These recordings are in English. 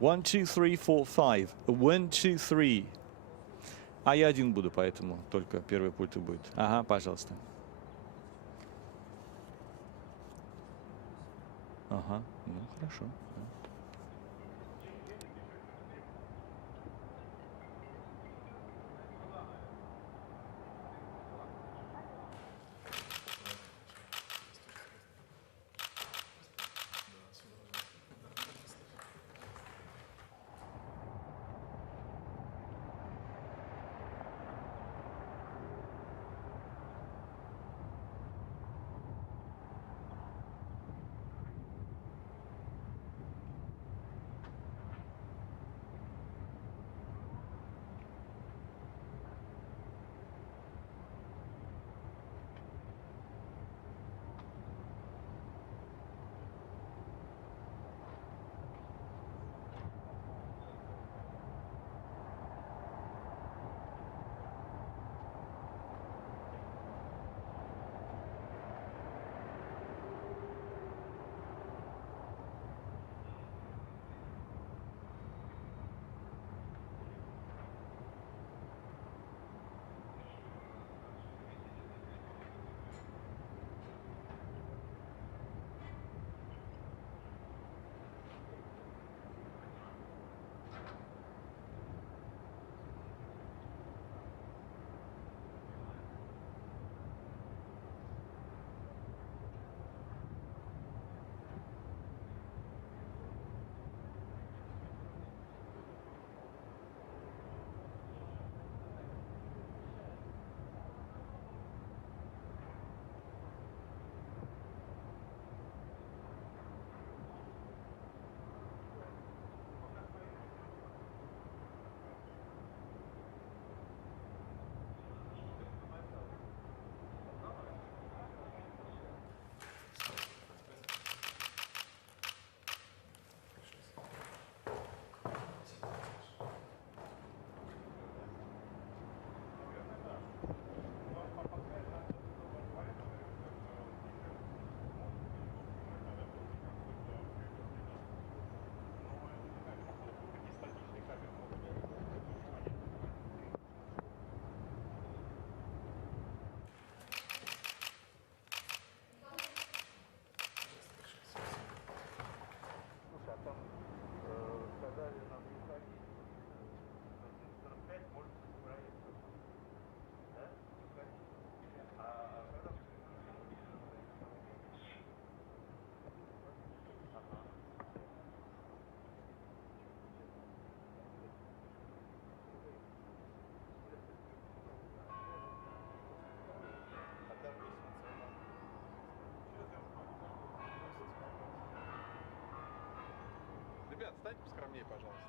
One, two, three, four, five. One, two, three. А я один буду, поэтому только первый пульт и будет. Ага, пожалуйста. Ага, ну хорошо. Ребят, встаньте поскромнее, пожалуйста.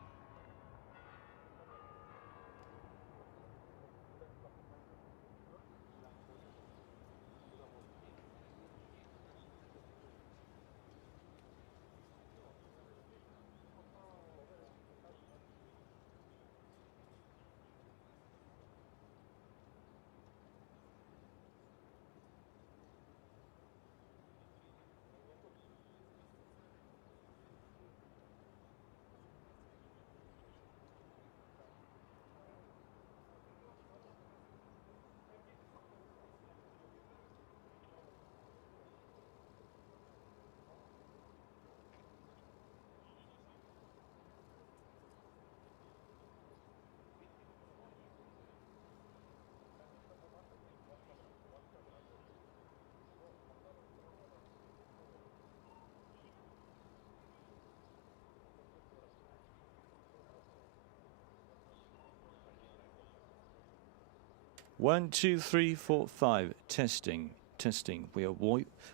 One, two, three, four, five. Testing, testing. We are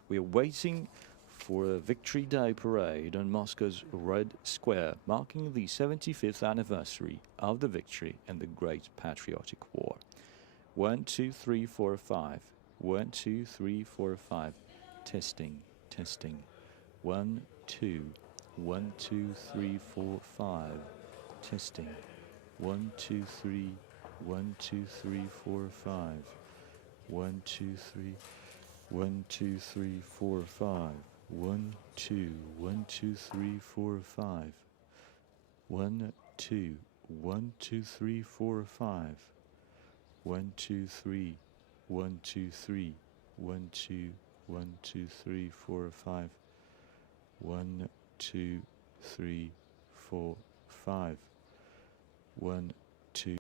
waiting for a Victory Day parade on Moscow's Red Square, marking the 75th anniversary of the victory in the Great Patriotic War. One, two, three, four, five. One, two, three, four, five. Testing, testing. One, two. One, two, three, four, five. Testing. One, two, three. 1, 2, 3, 4, 5. 1, 2, 3. 1, 2, 3, 4, 5. 1, 2. 1, 2, 3, 4, 5. 1, 2, 1, 2, 3, 4, 5. 1, 2, 3, 1, 2, 3, 1, 2, 1, 2, 3, 4, 5. 1, 2, 3, 4, 5. 1, 2.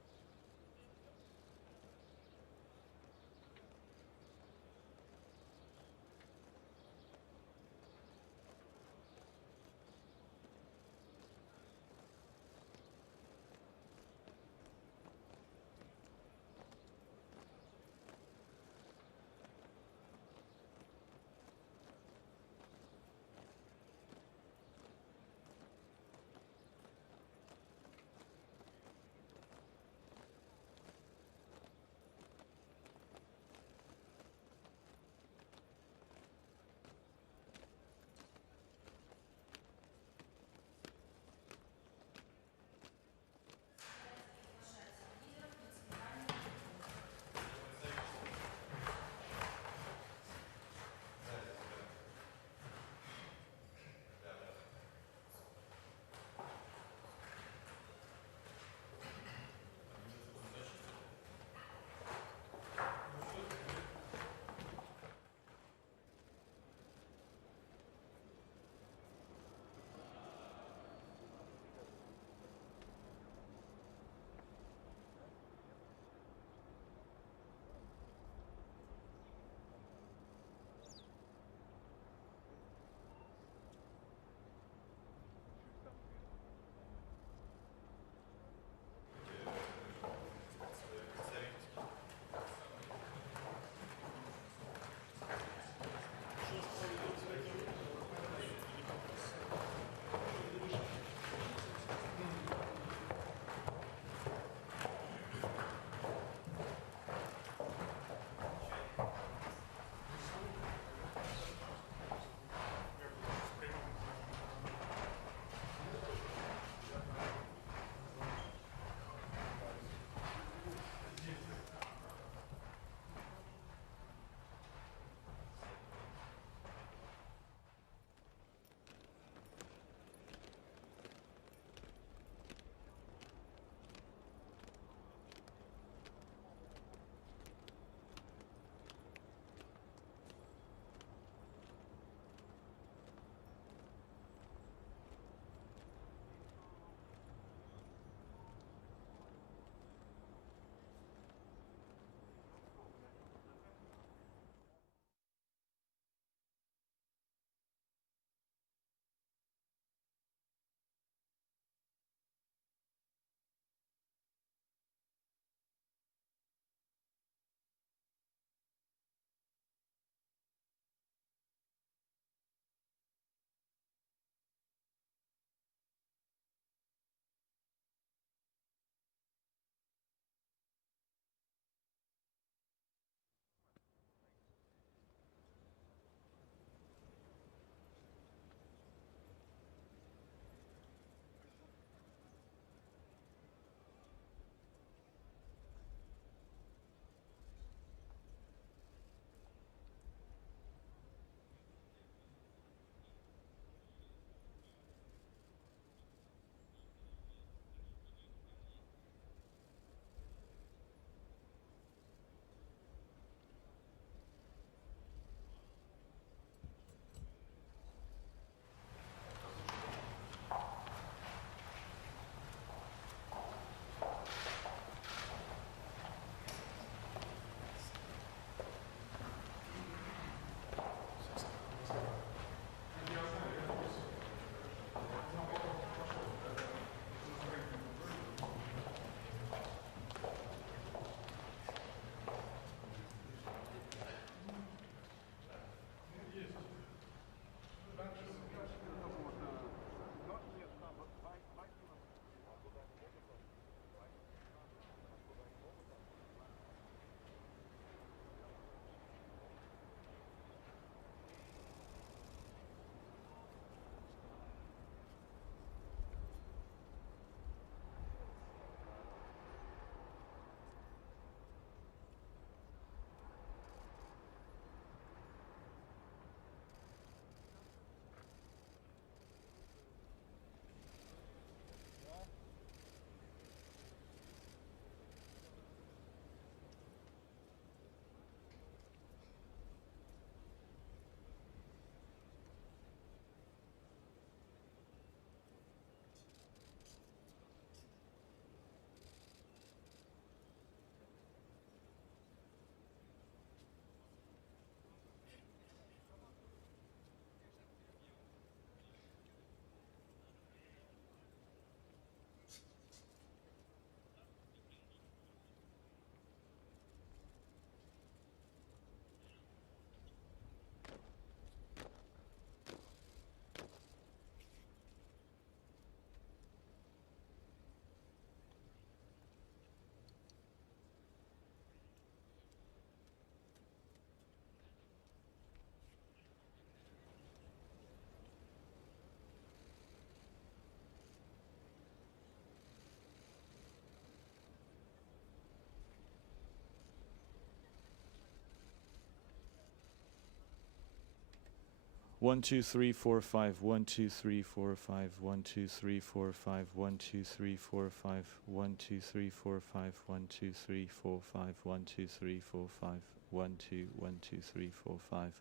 1, 2, 3, 4, 5. 1, 2, 3, 4, 5. 1, 2, 3, 4, 5. 1, 2, 3, 4, 5. 1, 2, 3, 4, 5. 1, 2, 3, 4, 5. 1, 2, 3, 4, 5. 1, 2, 1, 2, 3, 4, 5.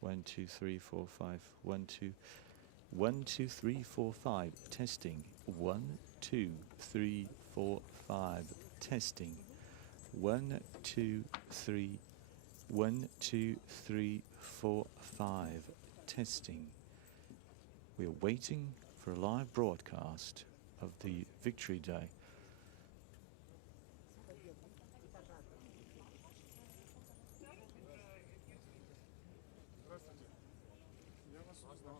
1, 2, 3, 4, 5. 1, 2, 1, 2, 3, 4, 5. Testing. 1, 2, 3, 4, 5. Testing. 1, 2, 3. 1, 2, 3, 4, 5. Testing. We are waiting for a live broadcast of the Victory Day. Здравствуйте. Я вас узнал.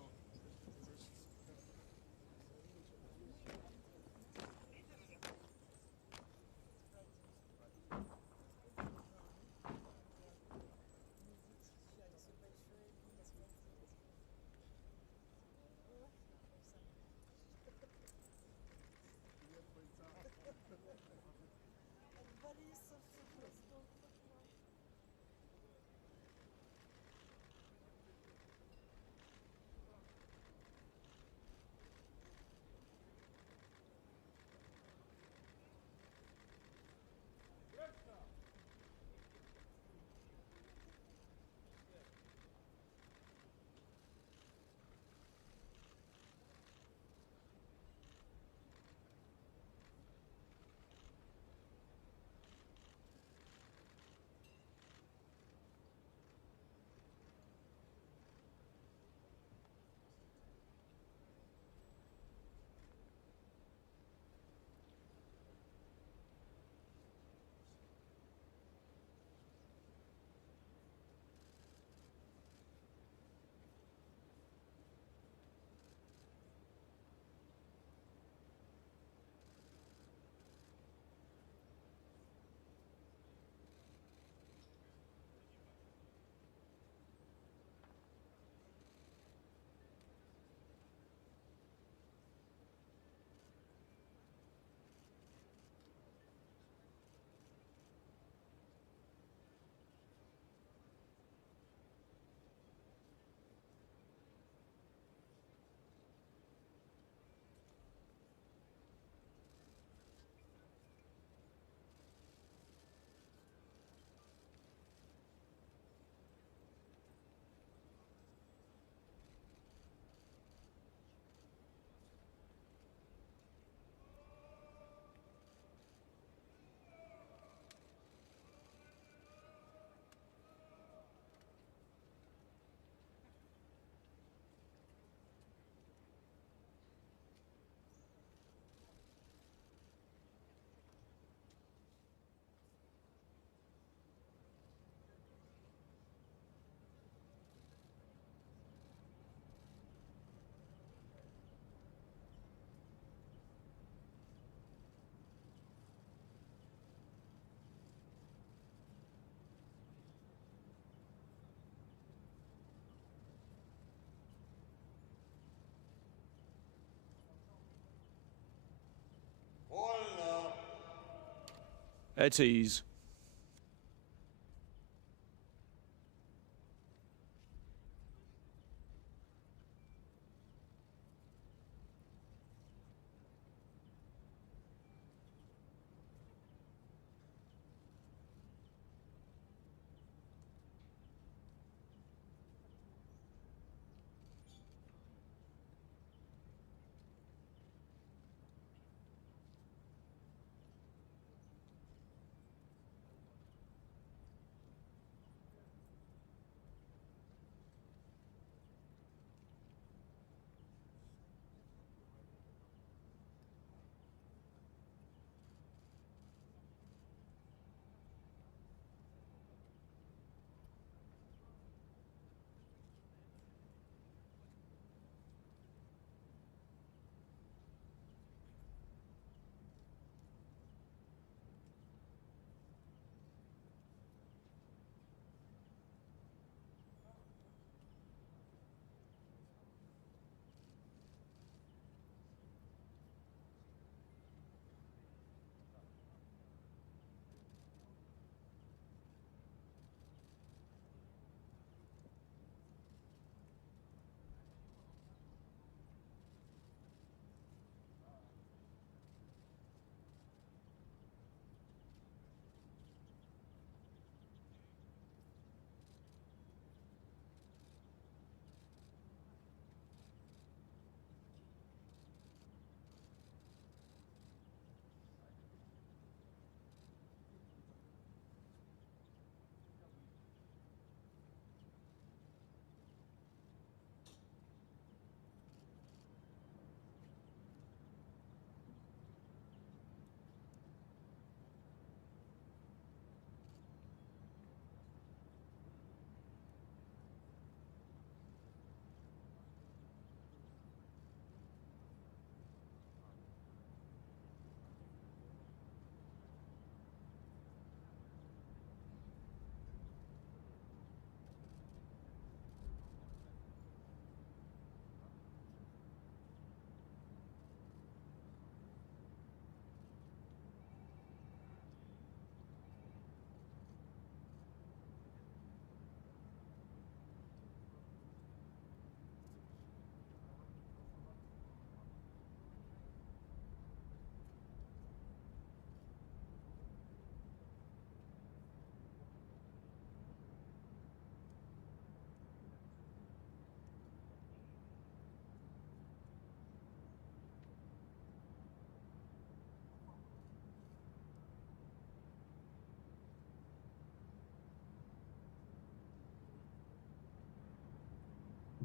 At ease.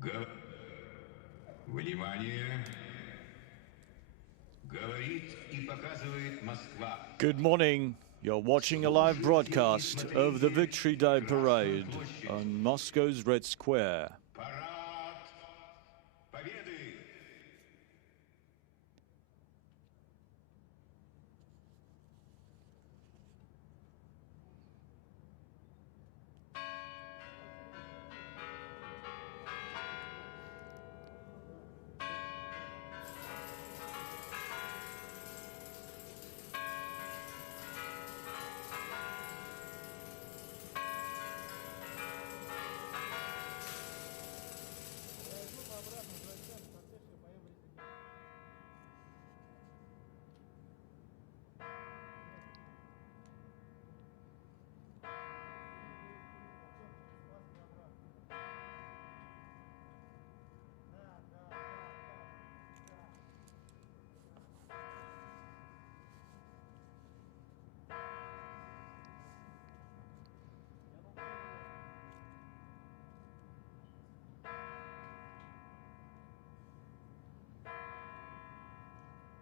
Г- Внимание! Говорит и показывает Москва. Good morning. You're watching a live broadcast of the Victory Day Parade on Moscow's Red Square. Парад Победы!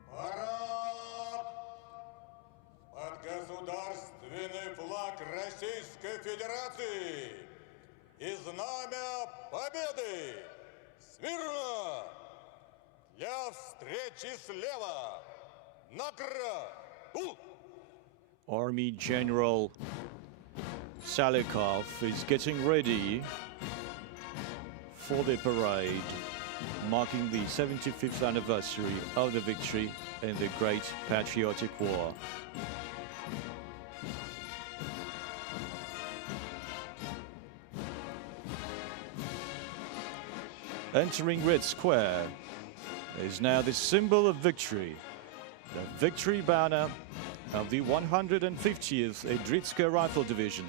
Парад! Под государственный флаг Российской Федерации и знамя Победы! Смирно! Для встречи слева! Накра! Army General Salikov is getting ready for the parade, marking the 75th anniversary of the victory in the Great Patriotic War. Entering Red Square is now the symbol of victory, the victory banner of the 150th Idritska Rifle Division.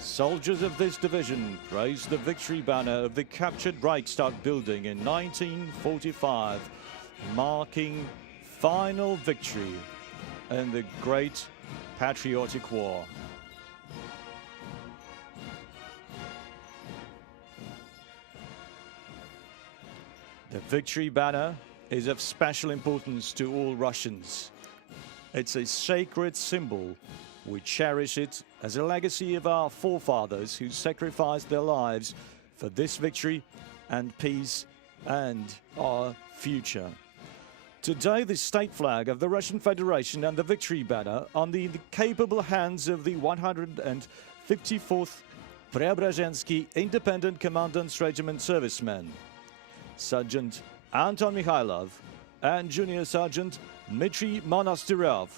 Soldiers of this division raised the victory banner of the captured Reichstag building in 1945, marking final victory in the Great Patriotic War. The victory banner is of special importance to all Russians. It's a sacred symbol. We cherish it as a legacy of our forefathers who sacrificed their lives for this victory and peace and our future. Today, the state flag of the Russian Federation and the victory banner are in the capable hands of the 154th Preobrazhensky Independent Commandant's Regiment servicemen, Sergeant Anton Mikhailov and Junior Sergeant Dmitry Monastyryov.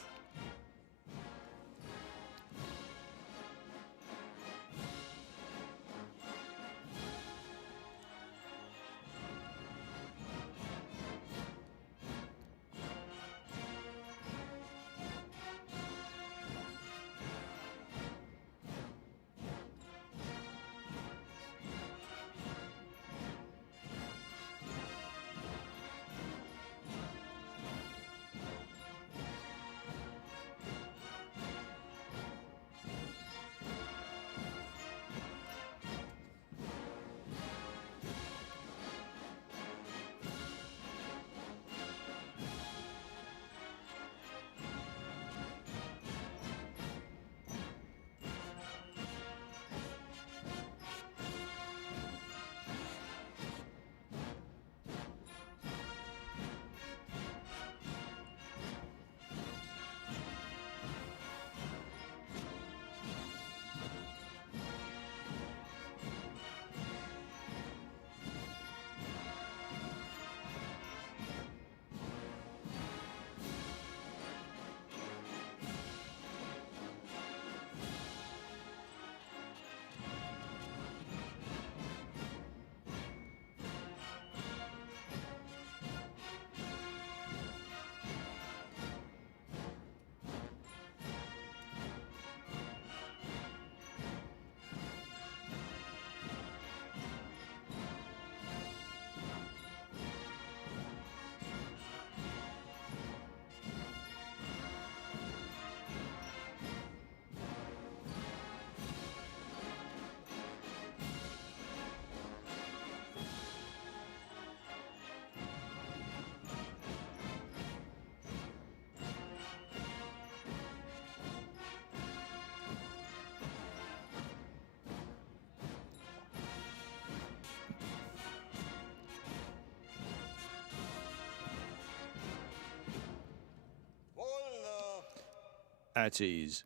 at ease.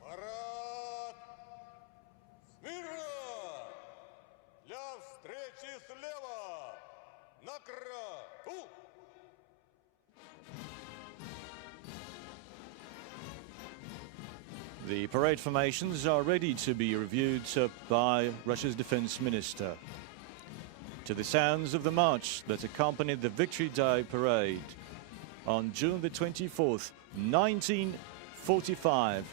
Парад! Смирно! Для встречи слева! На краю! The parade formations are ready to be reviewed by Russia's defense minister. To the sounds of the march that accompanied the Victory Day parade on June the 24th, 1945.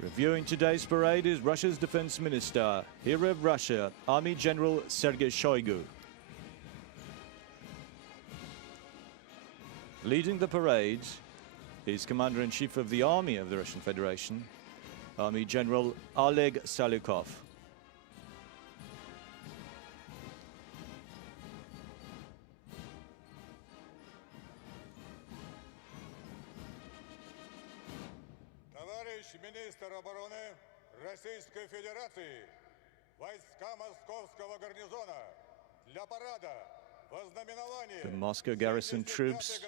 Reviewing today's parade is Russia's defense minister, Hero of Russia, Army General Sergei Shoigu. Leading the parade is Commander-in-Chief of the Army of the Russian Federation, Army General Oleg Salykov. Товарищ министр обороны Российской Федерации, войска Московского гарнизона для парада The Moscow garrison troops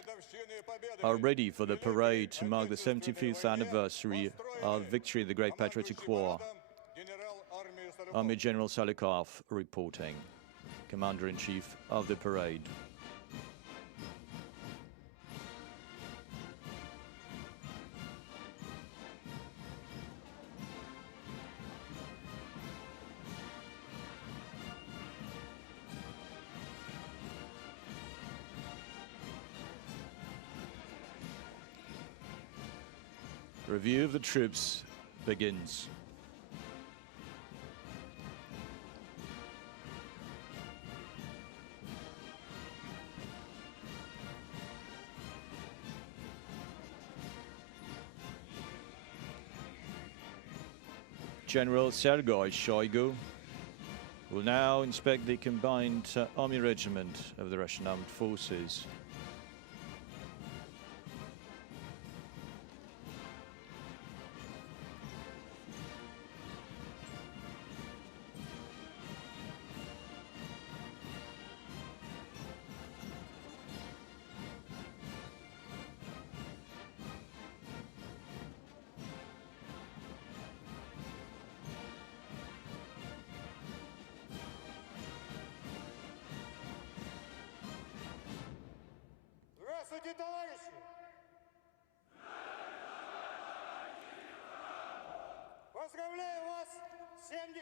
are ready for the parade to mark the 75th anniversary of victory of the Great Patriotic War. Army General Salykov reporting, Commander-in-Chief of the parade. Review of the troops begins. General Sergei Shoigu will now inspect the combined army regiment of the Russian Armed Forces.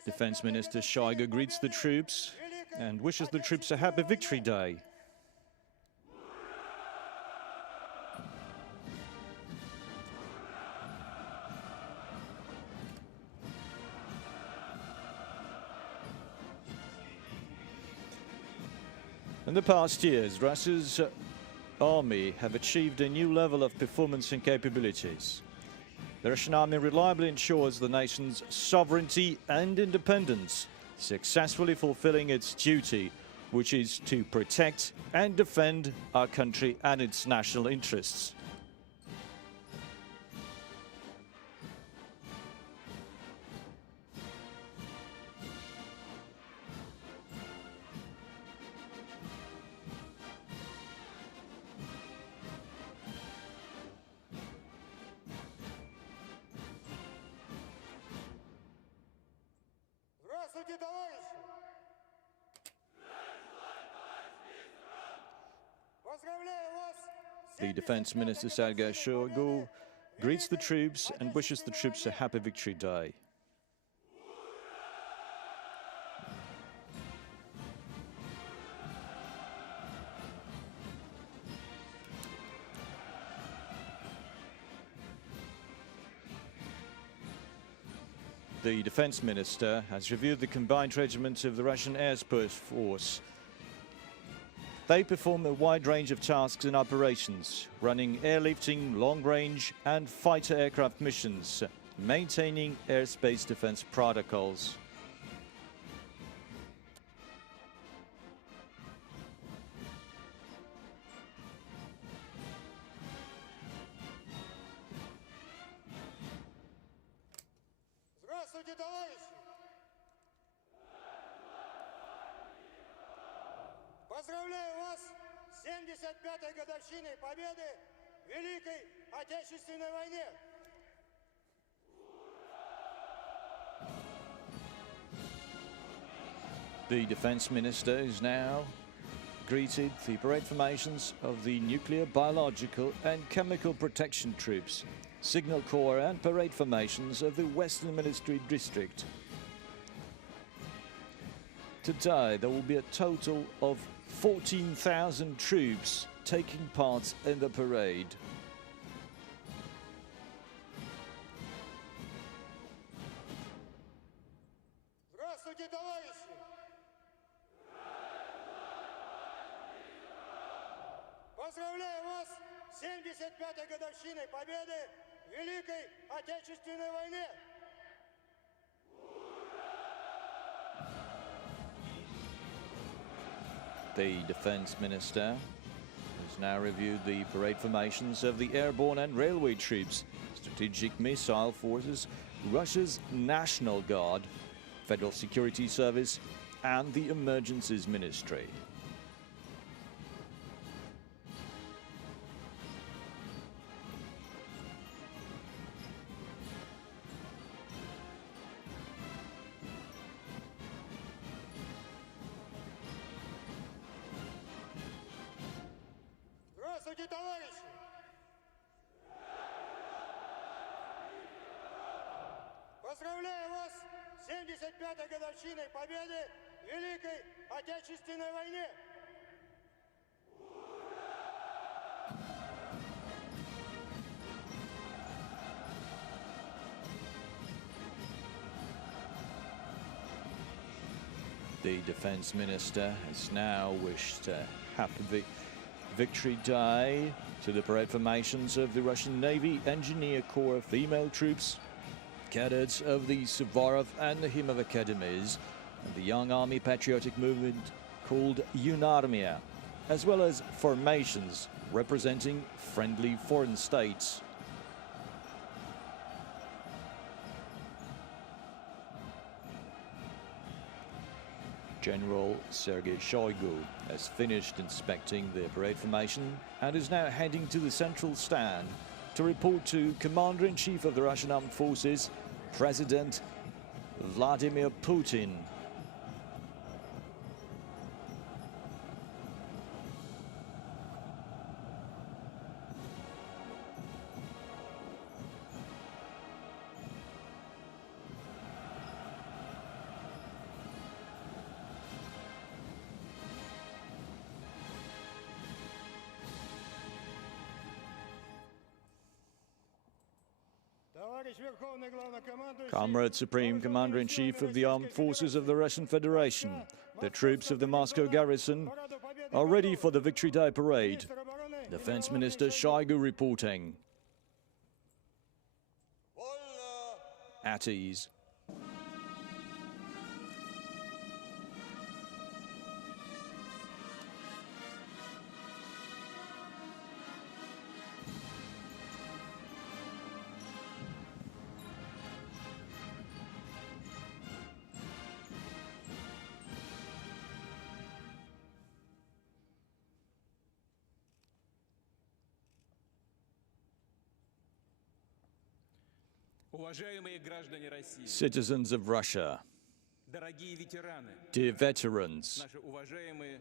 Defense Minister Shoigu greets the troops and wishes the troops a happy Victory Day. In the past years, Russia's army have achieved a new level of performance and capabilities. The Russian army reliably ensures the nation's sovereignty and independence, successfully fulfilling its duty, which is to protect and defend our country and its national interests. The Defense Minister Sergei Shoigu greets the troops and wishes the troops a happy Victory Day. The defense minister has reviewed the combined regiments of the Russian Air Space Force. They perform a wide range of tasks and operations, running airlifting, long-range and fighter aircraft missions, maintaining airspace defense protocols. Здравствуйте, товарищи! Поздравляю вас с 75-й годовщиной победы в Великой Отечественной войне! The defense minister is now greeted the parade formations of the nuclear, biological and chemical protection troops, signal corps and parade formations of the Western Military District. Today there will be a total of 14,000 troops taking part in the parade. Здравствуйте, товарищи! Поздравляю вас с 75-й годовщиной победы в Великой Отечественной войне! The defense minister has now reviewed the parade formations of the airborne and railway troops, strategic missile forces, Russia's National Guard, Federal Security Service and the Emergencies Ministry. Здравствуйте, товарищи! Поздравляю вас с 75-й годовщиной победы в Великой Отечественной войне! The defense minister has now wished a happy Victory Day to the parade formations of the Russian Navy Engineer Corps female troops, cadets of the Suvorov and Nakhimov academies, and the Young Army Patriotic Movement called Yunarmia, as well as formations representing friendly foreign states. General Sergei Shoigu has finished inspecting the parade formation and is now heading to the central stand to report to Commander-in-Chief of the Russian Armed Forces, President Vladimir Putin. Comrade Supreme Commander-in-Chief of the Armed Forces of the Russian Federation, the troops of the Moscow garrison are ready for the Victory Day parade. Defense Minister Shoigu reporting. At ease. Уважаемые граждане России, Citizens of Russia, дорогие ветераны, dear veterans, наши уважаемые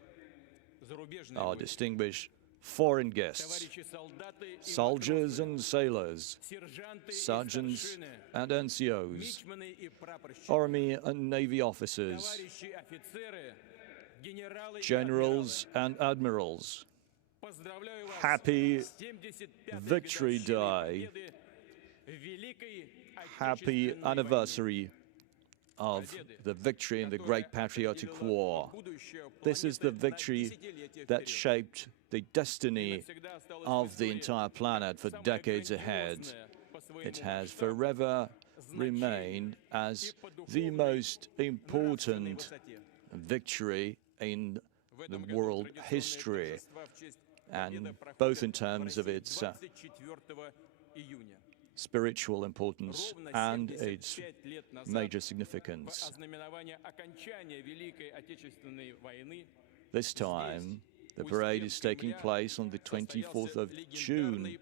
зарубежные our гости, distinguished foreign guests, товарищи солдаты и soldiers матросы, and sailors, сержанты и sergeants старшины, and NCOs, мичманы и прапорщики, army and navy officers, товарищи офицеры, генералы и generals and admirals. адмиралы. Поздравляю вас Happy с 75-й Victory годовщиной Day. победы в Великой Happy Отечественной anniversary of the victory in the Great Patriotic War. This is the victory that shaped the destiny of the entire planet for decades ahead. It has forever remained as the most important victory in the world history, and both in terms of its spiritual importance and its major significance. This time, the parade is taking place on the 24th of June,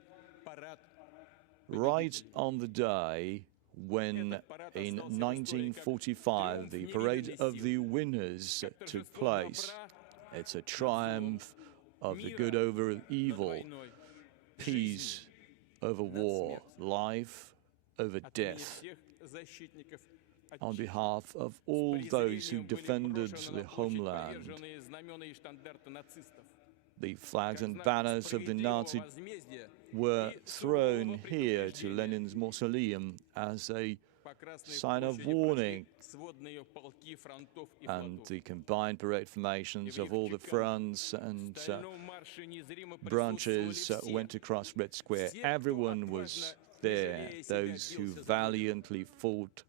right on the day when, in 1945, the Parade of the Winners took place. It's a triumph of the good over evil, peace over war, life over death. On behalf of all those who defended the homeland, the flags and banners of the Nazi were thrown here to Lenin's mausoleum as a sign of warning, and the combined parade formations of all the fronts and branches went across Red Square. Everyone was there, those who valiantly fought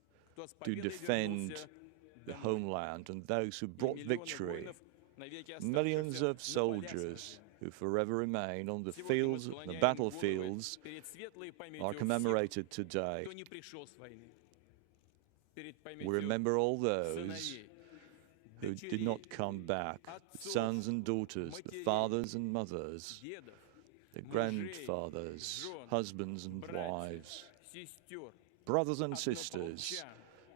to defend the homeland and those who brought victory. Millions of soldiers who forever remain on the fields, the battlefields, are commemorated today. We remember all those who did not come back, the sons and daughters, the fathers and mothers, the grandfathers, husbands and wives, brothers and sisters,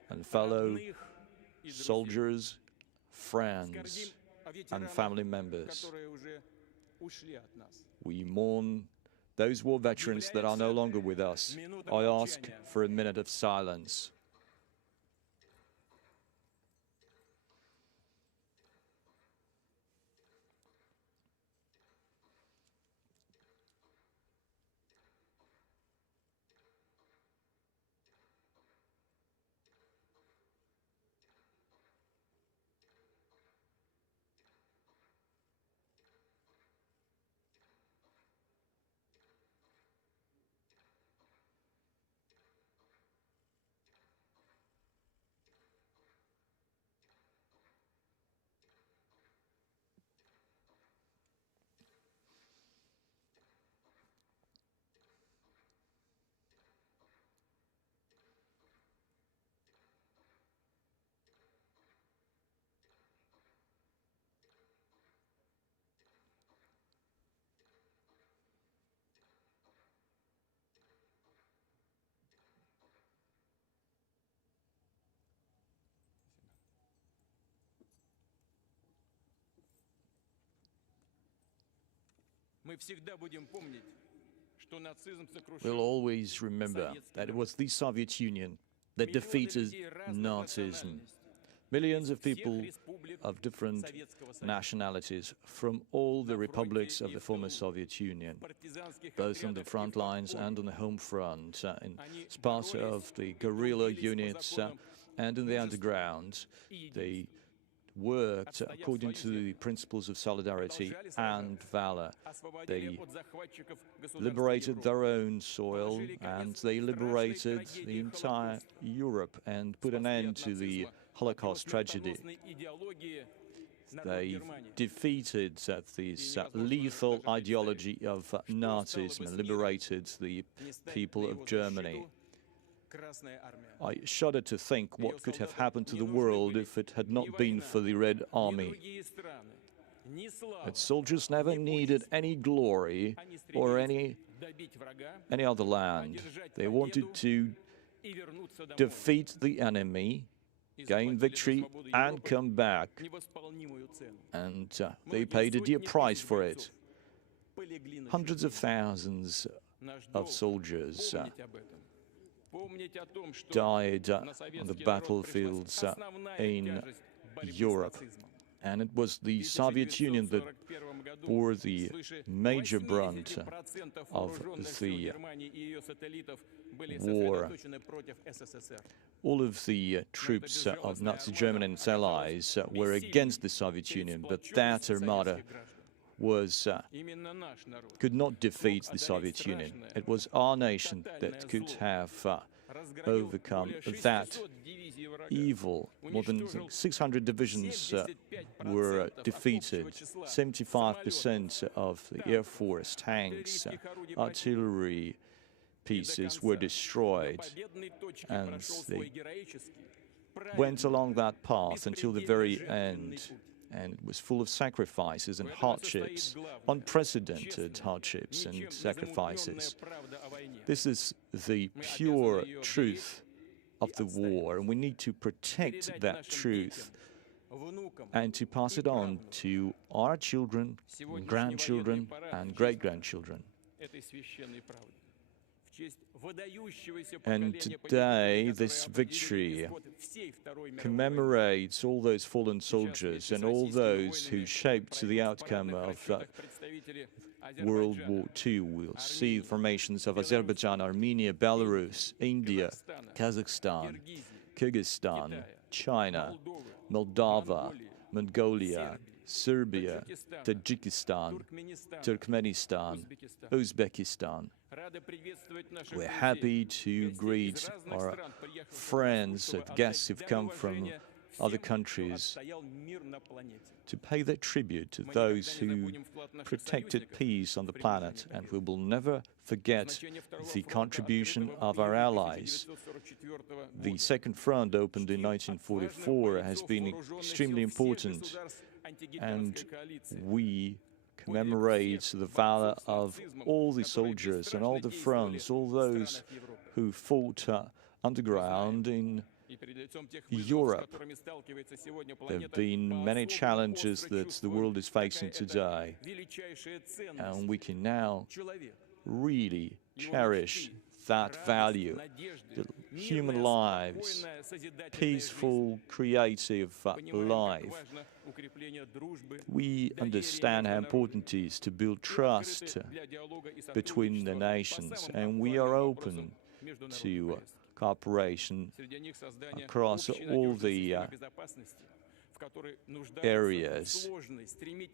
and fellow soldiers, friends, and family members. We mourn those war veterans that are no longer with us. I ask for a minute of silence. We'll always remember that it was the Soviet Union that defeated Nazism. Millions of people of different nationalities from all the republics of the former Soviet Union, both on the front lines and on the home front, as part of the guerrilla units and in the underground, they worked according to the principles of solidarity and valor. They liberated their own soil and they liberated the entire Europe and put an end to the Holocaust tragedy. They defeated this lethal ideology of Nazism and liberated the people of Germany. I shudder to think what could have happened to the world if it had not been for the Red Army. Its soldiers never needed any glory or any other land. They wanted to defeat the enemy, gain victory, and come back. And they paid a dear price for it. Hundreds of thousands of soldiers died on the battlefields in Europe. And it was the Soviet Union that bore the major brunt of the были war, сосредоточены против СССР. all of the troops of Nazi Germany and its allies were against the Soviet Union, but that armada was Именно наш народ could not defeat the Soviet Union. It was our nation that could have разгромил overcome более that 600 дивизий врага. evil. More than 600 divisions were defeated. 75% of the Air Force, tanks, artillery pieces were destroyed, Победной точки and прошел they свой героический, went праведный, along that path until the very беспредельно end, жертвенный путь. and it was full of sacrifices and hardships, unprecedented hardships and Ничем не sacrifices. замутненная правда о войне. This is the pure truth of the war, and we need to protect Передать that нашим truth детям, внукам and to pass и it on правнукам to our children, Сегодняшний grandchildren, военный парад and в честь great-grandchildren. этой священной правды. В честь выдающегося And поколения today, победителей, this которые victory определили исход всей Второй мировой войны. commemorates all those fallen soldiers and all those who shaped the outcome of World War II. We'll see the formations of Azerbaijan, Armenia, Belarus, India, Kazakhstan, Kyrgyzstan, China, Moldova, Mongolia, Serbia, Tajikistan, Turkmenistan, Uzbekistan. We're happy to greet our friends and guests who've come from other countries to pay their tribute to those who protected peace on the planet, and we will never forget the contribution of our allies. The Second Front, opened in 1944, has been extremely important, and we commemorate the valor of all the soldiers and all the fronts, all those who fought underground in Europe. There have been many challenges that the world is facing today, and we can now really cherish that value, the human lives, peaceful, creative life. We understand how important it is to build trust between the nations, and we are open to cooperation across all the areas.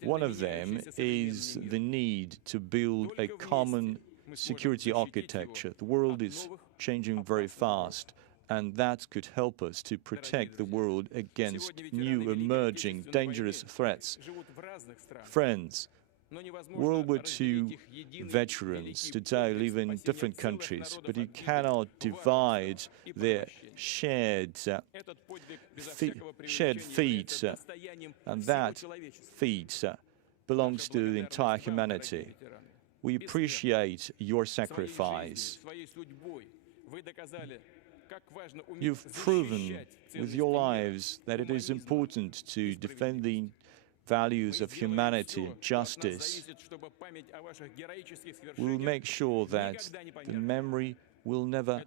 One of them is the need to build a common security architecture. The world is changing very fast, and that could help us to protect the world against new emerging dangerous threats. Friends, World War II veterans today live in different countries, but you cannot divide their shared feat, and that feat belongs to the entire humanity. We appreciate your sacrifice. You've proven with your lives that it is important to defend the values of humanity and justice. We'll make sure that the memory will never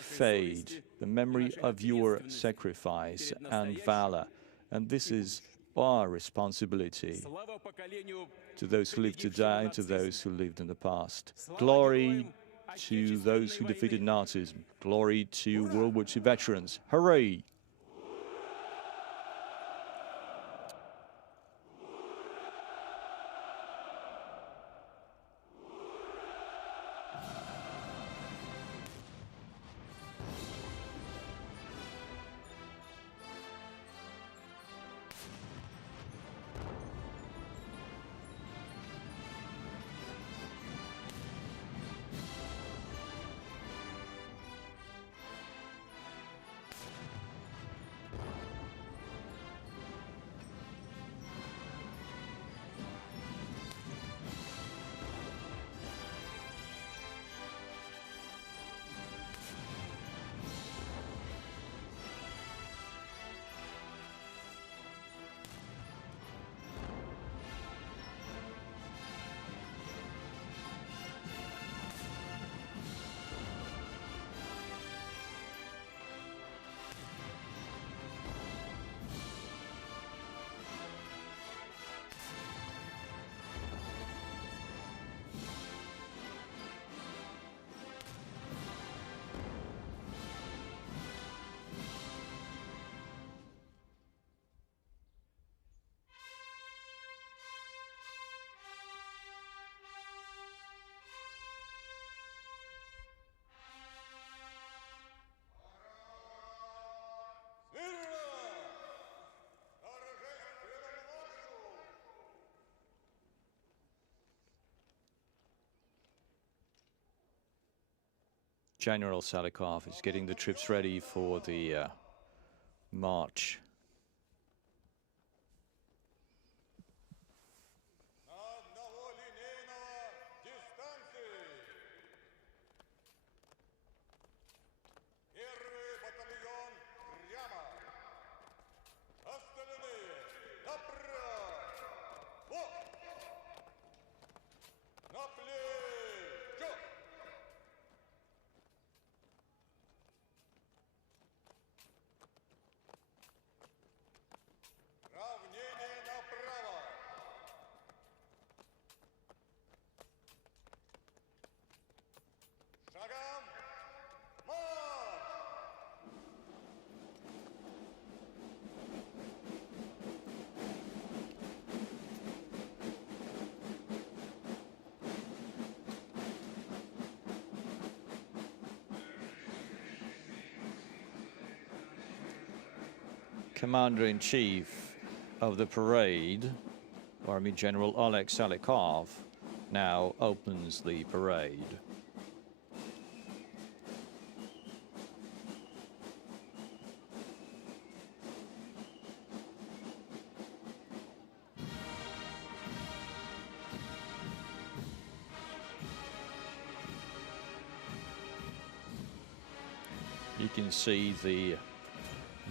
fade, the memory of your sacrifice and valor. And this is our responsibility to those who live today and to those who lived in the past. Glory to those who defeated Nazism. Glory to World War II veterans. Hooray! General Salikov is getting the troops ready for the march. Commander-in-Chief of the parade, Army General Oleg Salikov, now opens the parade. You can see the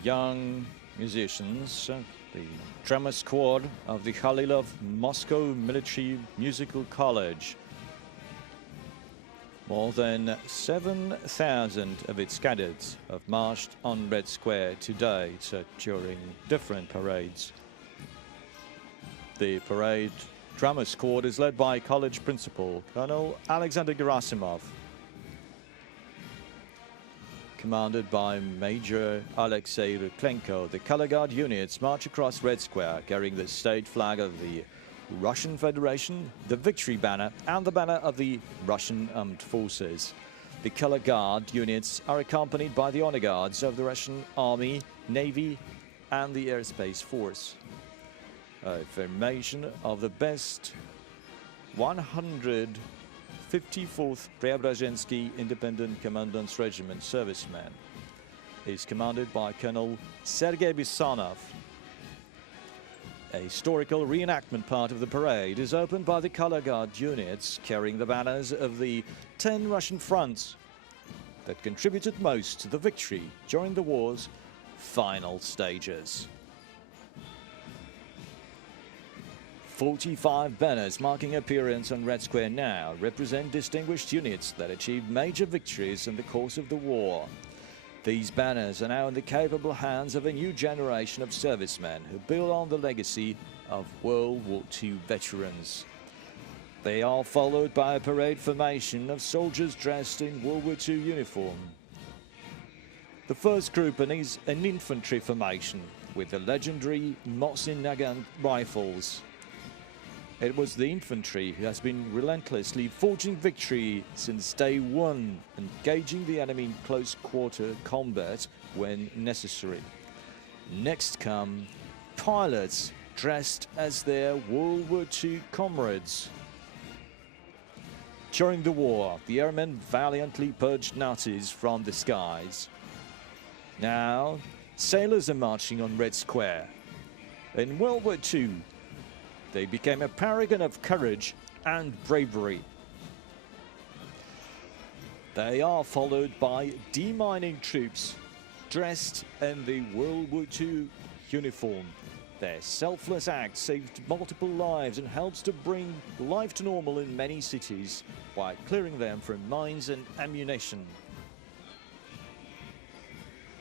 young musicians, the drummer squad of the Khalilov Moscow Military Musical College. More than 7,000 of its cadets have marched on Red Square to date during different parades. The parade drummer squad is led by college principal Colonel Alexander Gerasimov, commanded by Major Alexei Ryklenko. The color guard units march across Red Square carrying the state flag of the Russian Federation, the victory banner, and the banner of the Russian Armed Forces. The color guard units are accompanied by the honor guards of the Russian Army, Navy, and the Air Space Force. A formation of the best 154th Preobrazhensky Independent Commandant's Regiment servicemen is commanded by Colonel Sergei Bisonov. A historical reenactment part of the parade is opened by the color guard units carrying the banners of the 10 Russian fronts that contributed most to the victory during the war's final stages. 45 banners marking appearance on Red Square now represent distinguished units that achieved major victories in the course of the war. These banners are now in the capable hands of a new generation of servicemen who build on the legacy of World War II veterans. They are followed by a parade formation of soldiers dressed in World War II uniform. The first group is an infantry formation with the legendary Mosin Nagant rifles. It was the infantry who has been relentlessly forging victory since day one, engaging the enemy in close-quarter combat when necessary. Next come pilots dressed as their World War II comrades. During the war, the airmen valiantly purged Nazis from the skies. Now, sailors are marching on Red Square. In World War II, they became a paragon of courage and bravery. They are followed by demining troops dressed in the World War II uniform. Their selfless act saved multiple lives and helps to bring life to normal in many cities by clearing them from mines and ammunition.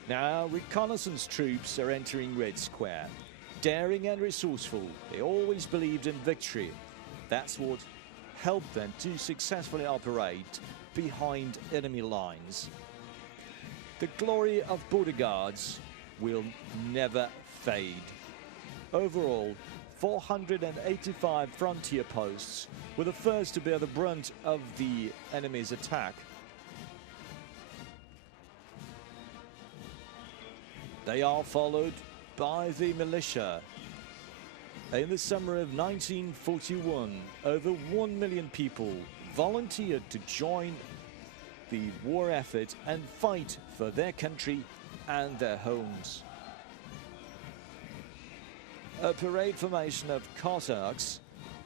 Now, reconnaissance troops are entering Red Square. Daring and resourceful, they always believed in victory. That's what helped them to successfully operate behind enemy lines. The glory of border guards will never fade. Overall, 485 frontier posts were the first to bear the brunt of the enemy's attack. They are followed by the militia. In the summer of 1941, over 1 million people volunteered to join the war effort and fight for their country and their homes. A parade formation of Cossacks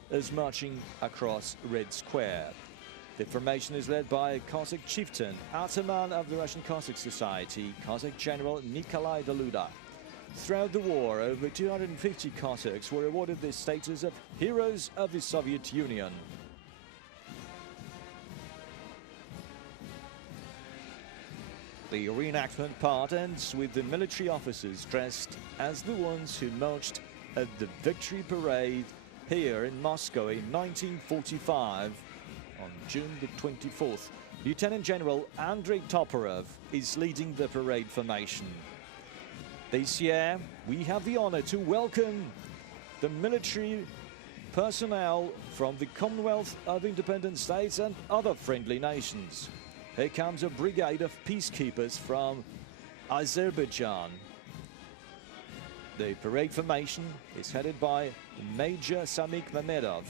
is marching across Red Square. The formation is led by a Cossack chieftain, Ataman of the Russian Cossack Society, Cossack General Nikolai Daluda. Throughout the war, over 250 Cossacks were awarded the status of Heroes of the Soviet Union. The reenactment part ends with the military officers dressed as the ones who marched at the Victory Parade here in Moscow in 1945 on June the 24th. Lieutenant General Andrei Toporov is leading the parade formation. This year, we have the honor to welcome the military personnel from the Commonwealth of Independent States and other friendly nations. Here comes a brigade of peacekeepers from Azerbaijan. The parade formation is headed by Major Samik Mamedov.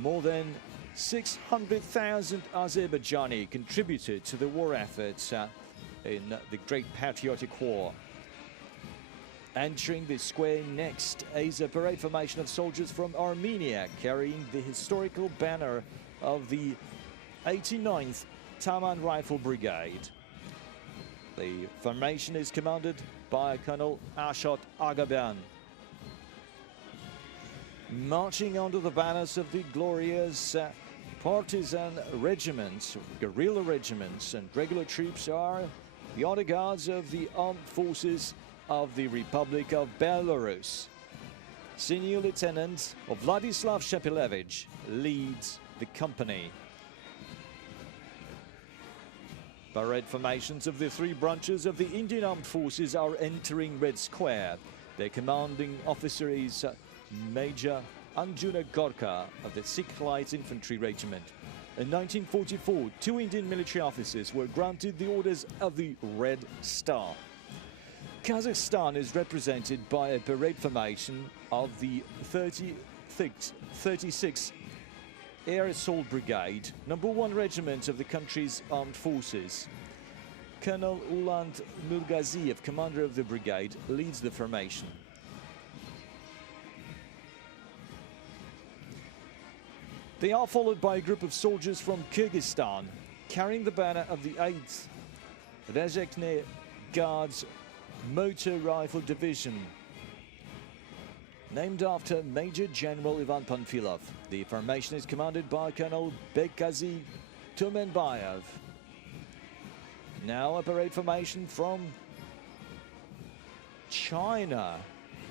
More than 600,000 Azerbaijani contributed to the war efforts in the Great Patriotic War. Entering the square next is a parade formation of soldiers from Armenia carrying the historical banner of the 89th Taman Rifle Brigade. The formation is commanded by Colonel Ashot Agaban. Marching under the banners of the glorious partisan regiments, guerrilla regiments and regular troops are the honor guards of the armed forces of the Republic of Belarus. Senior Lieutenant Vladislav Shepilevich leads the company. Parade formations of the three branches of the Indian Armed Forces are entering Red Square. Their commanding officer is Major Anjuna Gorka of the 6th Light Infantry Regiment. In 1944, 2 Indian military officers were granted the orders of the Red Star. Kazakhstan is represented by a parade formation of the 36th Air Assault Brigade, number 1 regiment of the country's armed forces. Colonel Uland Nurgaziev, commander of the brigade, leads the formation. They are followed by a group of soldiers from Kyrgyzstan, carrying the banner of the 8th Rezekne Guards Motor Rifle Division, named after Major General Ivan Panfilov. The formation is commanded by Colonel Bekazi Tumenbayev. Now a parade formation from China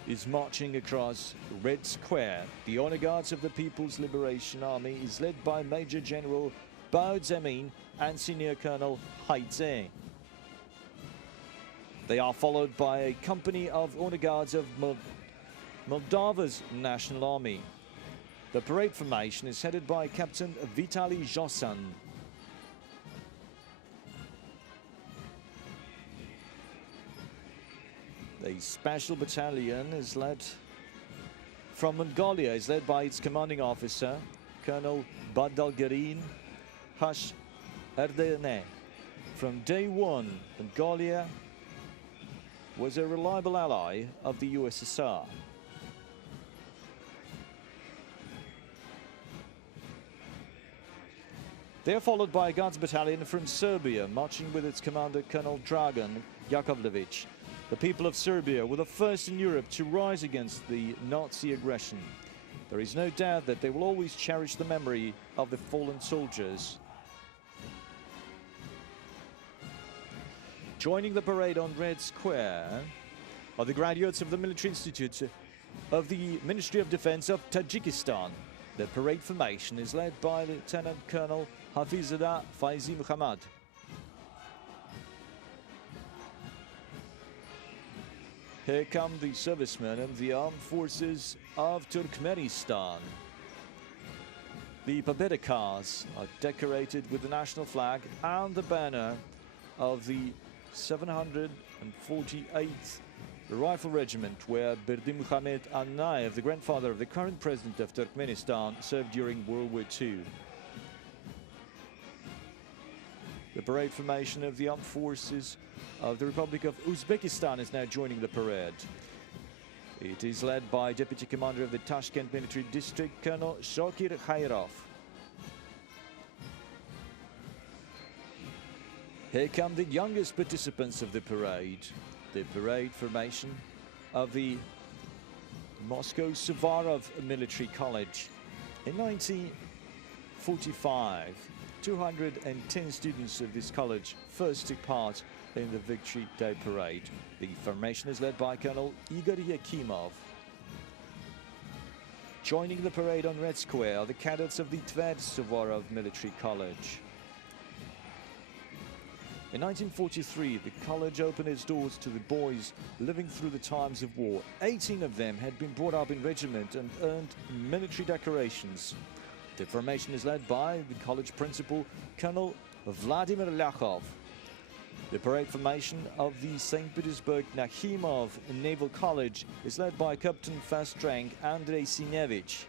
is marching across Red Square. The honor guards of the People's Liberation Army is led by Major General Bao Zemin and Senior Colonel Hai Zhe. They are followed by a company of honor guards of Moldova's National Army. The parade formation is headed by Captain Vitaly Zhosan. The special battalion is led from Mongolia, is led by its commanding officer, Colonel Badalgarin Hash Erdene. From day one, Mongolia was a reliable ally of the USSR. They are followed by a Guards battalion from Serbia, marching with its commander, Colonel Dragan Yakovlevich. The people of Serbia were the first in Europe to rise against the Nazi aggression. There is no doubt that they will always cherish the memory of the fallen soldiers. Joining the parade on Red Square are the graduates of the Military Institute of the Ministry of Defense of Tajikistan. The parade formation is led by Lieutenant Colonel Hafizadeh Faizi Muhammad. Here come the servicemen of the armed forces of Turkmenistan. The Pobeda cars are decorated with the national flag and the banner of the 748th Rifle Regiment, where Berdimuhamed Anayev, the grandfather of the current president of Turkmenistan, served during World War II. The parade formation of the armed forces of the Republic of Uzbekistan is now joining the parade. It is led by Deputy Commander of the Tashkent Military District, Colonel Shokir Khairov. Here come the youngest participants of the parade formation of the Moscow Suvorov Military College. In 1945, 210 students of this college first took part in the Victory Day Parade. The formation is led by Colonel Igor Yakimov. Joining the parade on Red Square are the cadets of the Tver Suvorov Military College. In 1943, the college opened its doors to the boys living through the times of war. 18 of them had been brought up in regiment and earned military decorations. The formation is led by the college principal, Colonel Vladimir Lyakov. The parade formation of the St. Petersburg Nakhimov Naval College is led by Captain First Rank Andrei Sinevich.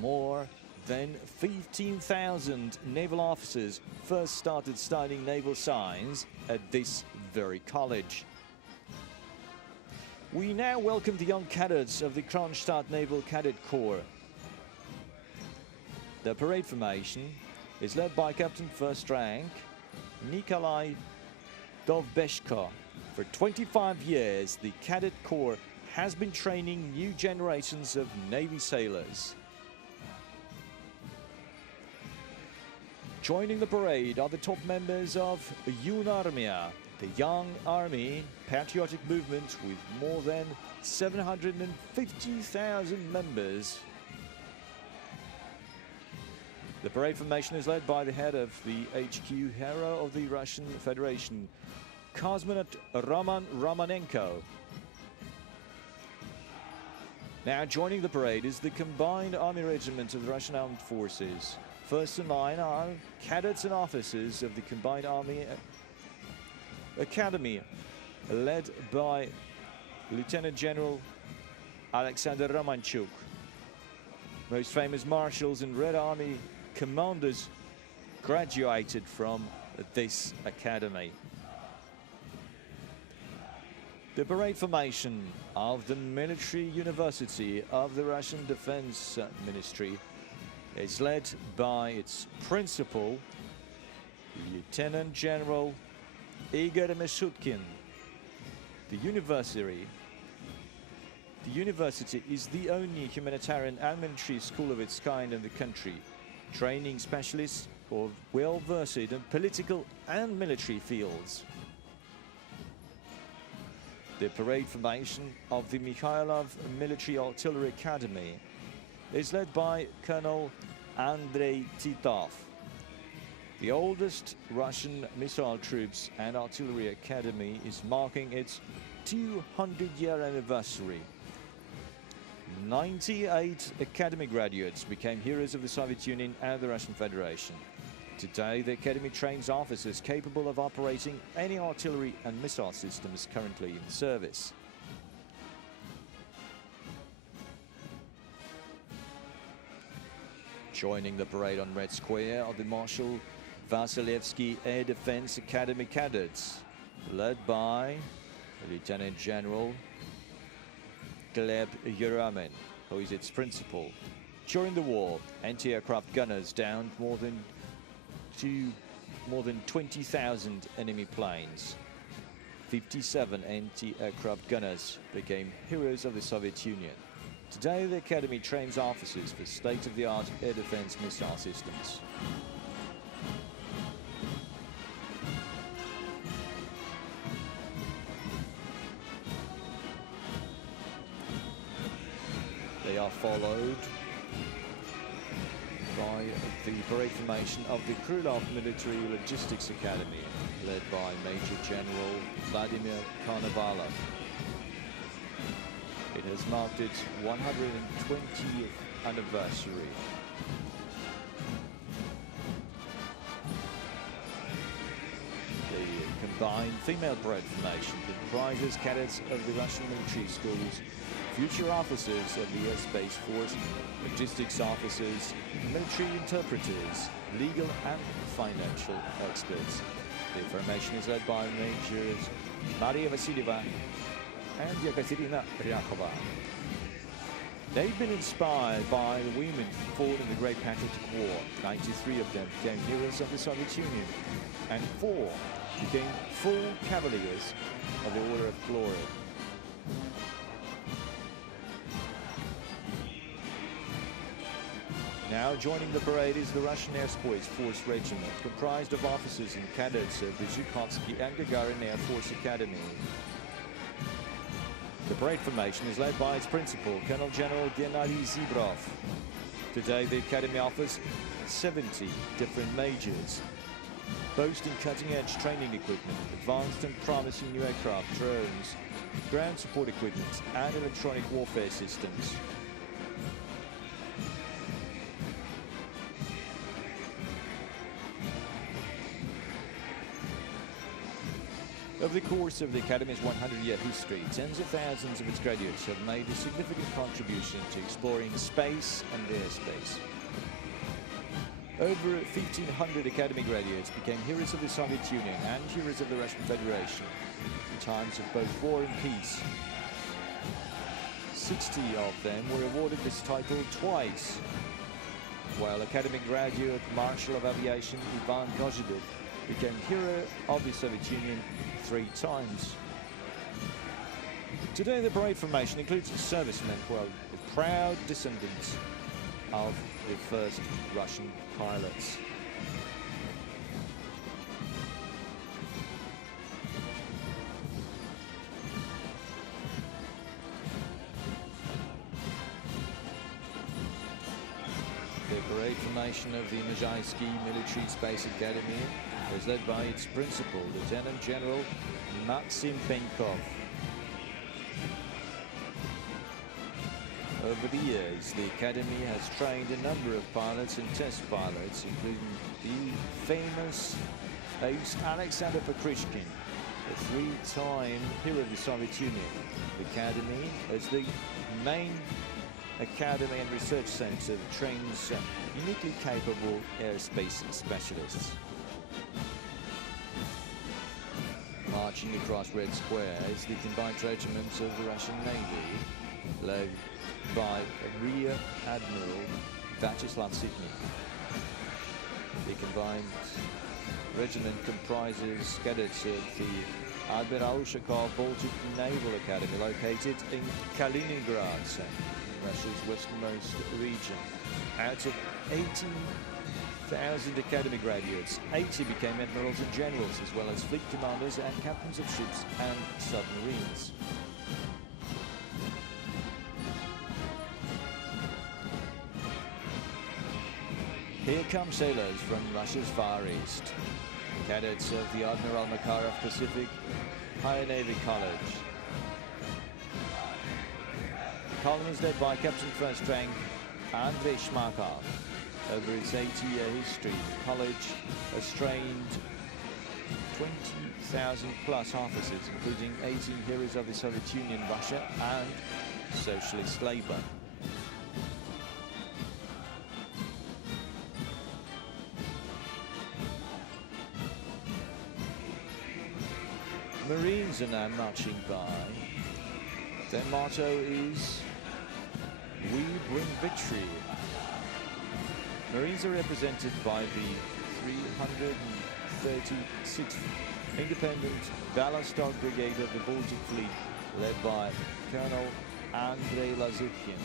More than 15,000 naval officers first started studying naval science at this very college. We now welcome the young cadets of the Kronstadt Naval Cadet Corps. The parade formation is led by Captain First Rank Nikolai Dovbeshko. For 25 years, the Cadet Corps has been training new generations of Navy sailors. Joining the parade are the top members of Yunarmia, the Young Army patriotic movement with more than 750,000 members. The parade formation is led by the head of the HQ hero of the Russian Federation, Cosmonaut Roman Romanenko. Now joining the parade is the Combined Army Regiment of the Russian Armed Forces. First in line are cadets and officers of the Combined Army Academy, led by Lieutenant General Alexander Romanchuk. Most famous marshals and Red Army commanders graduated from this academy. The parade formation of the Military University of the Russian Defense Ministry is led by its principal, Lieutenant General Igor Meshutkin. The university is the only humanitarian and military school of its kind in the country, training specialists who are well versed in political and military fields. The parade formation of the Mikhailov Military Artillery Academy is led by Colonel Andrei Titov. The oldest Russian missile troops and artillery academy is marking its 200-year anniversary. 98 academy graduates became heroes of the Soviet Union and the Russian Federation. Today, the academy trains officers capable of operating any artillery and missile systems currently in service. Joining the parade on Red Square are the Marshal Vasilevsky Air Defense Academy cadets, led by Lieutenant General Gleb Yuramin, who is its principal. During the war, anti-aircraft gunners downed more than 20,000 enemy planes. 57 anti-aircraft gunners became heroes of the Soviet Union. Today, the Academy trains officers for state-of-the-art air defense missile systems. They are followed by the parade formation of the Krylov Military Logistics Academy, led by Major General Vladimir Konovalov. It has marked its 120th anniversary. The combined female parade formation comprises cadets of the Russian military schools future officers of the Air Space Force, logistics officers, military interpreters, legal and financial experts. The formation is led by Majors Maria Vasilieva and Yekaterina Ryakova. They've been inspired by the women who fought in the Great Patriotic War. 93 of them became heroes of the Soviet Union, and 4 became full cavaliers of the Order of Glory. Now joining the parade is the Russian Air Space Force Regiment, comprised of officers and cadets of the Zhukovsky and Gagarin Air Force Academy. The parade formation is led by its principal, Colonel General Gennady Zibrov. Today, the Academy offers 70 different majors, boasting cutting-edge training equipment, advanced and promising new aircraft, drones, ground support equipment, and electronic warfare systems. Over the course of the Academy's 100-year history, tens of thousands of its graduates have made a significant contribution to exploring space and airspace. Over 1,500 Academy graduates became heroes of the Soviet Union and heroes of the Russian Federation in times of both war and peace. 60 of them were awarded this title twice, while Academy graduate Marshal of Aviation Ivan Kozhedov became hero of the Soviet Union 3 times. Today, the parade formation includes servicemen who are the proud descendants of the first Russian pilots. The parade formation of the Mezhaysky Military Space Academy is led by its principal, Lieutenant General Maxim Penkov. Over the years, the Academy has trained a number of pilots and test pilots, including the famous ace Alexander Pokryshkin, a 3-time hero of the Soviet Union. The Academy is the main academy and research center that trains uniquely capable airspace specialists. Marching across Red Square is the combined regiments of the Russian Navy, led by Rear Admiral Vyacheslav Sitnik. The combined regiment comprises cadets of the Admiral Ushakov Baltic Naval Academy, located in Kaliningrad, Russia's westernmost region. Out of 18,000 Academy graduates, 80 became admirals and generals, as well as fleet commanders and captains of ships and submarines. Here come sailors from Russia's Far East, cadets of the Admiral Makarov Pacific Higher Navy College. The column is led by Captain First Rank Andrei Shmakov. Over its 80-year history, the college has trained 20,000 plus officers, including 18 heroes of the Soviet Union, Russia, and socialist labor. Marines are now marching by. Their motto is, "We bring victory." Marines are represented by the 336th Independent Ballast-Stock Brigade of the Baltic Fleet, led by Colonel Andrei Lazutkin.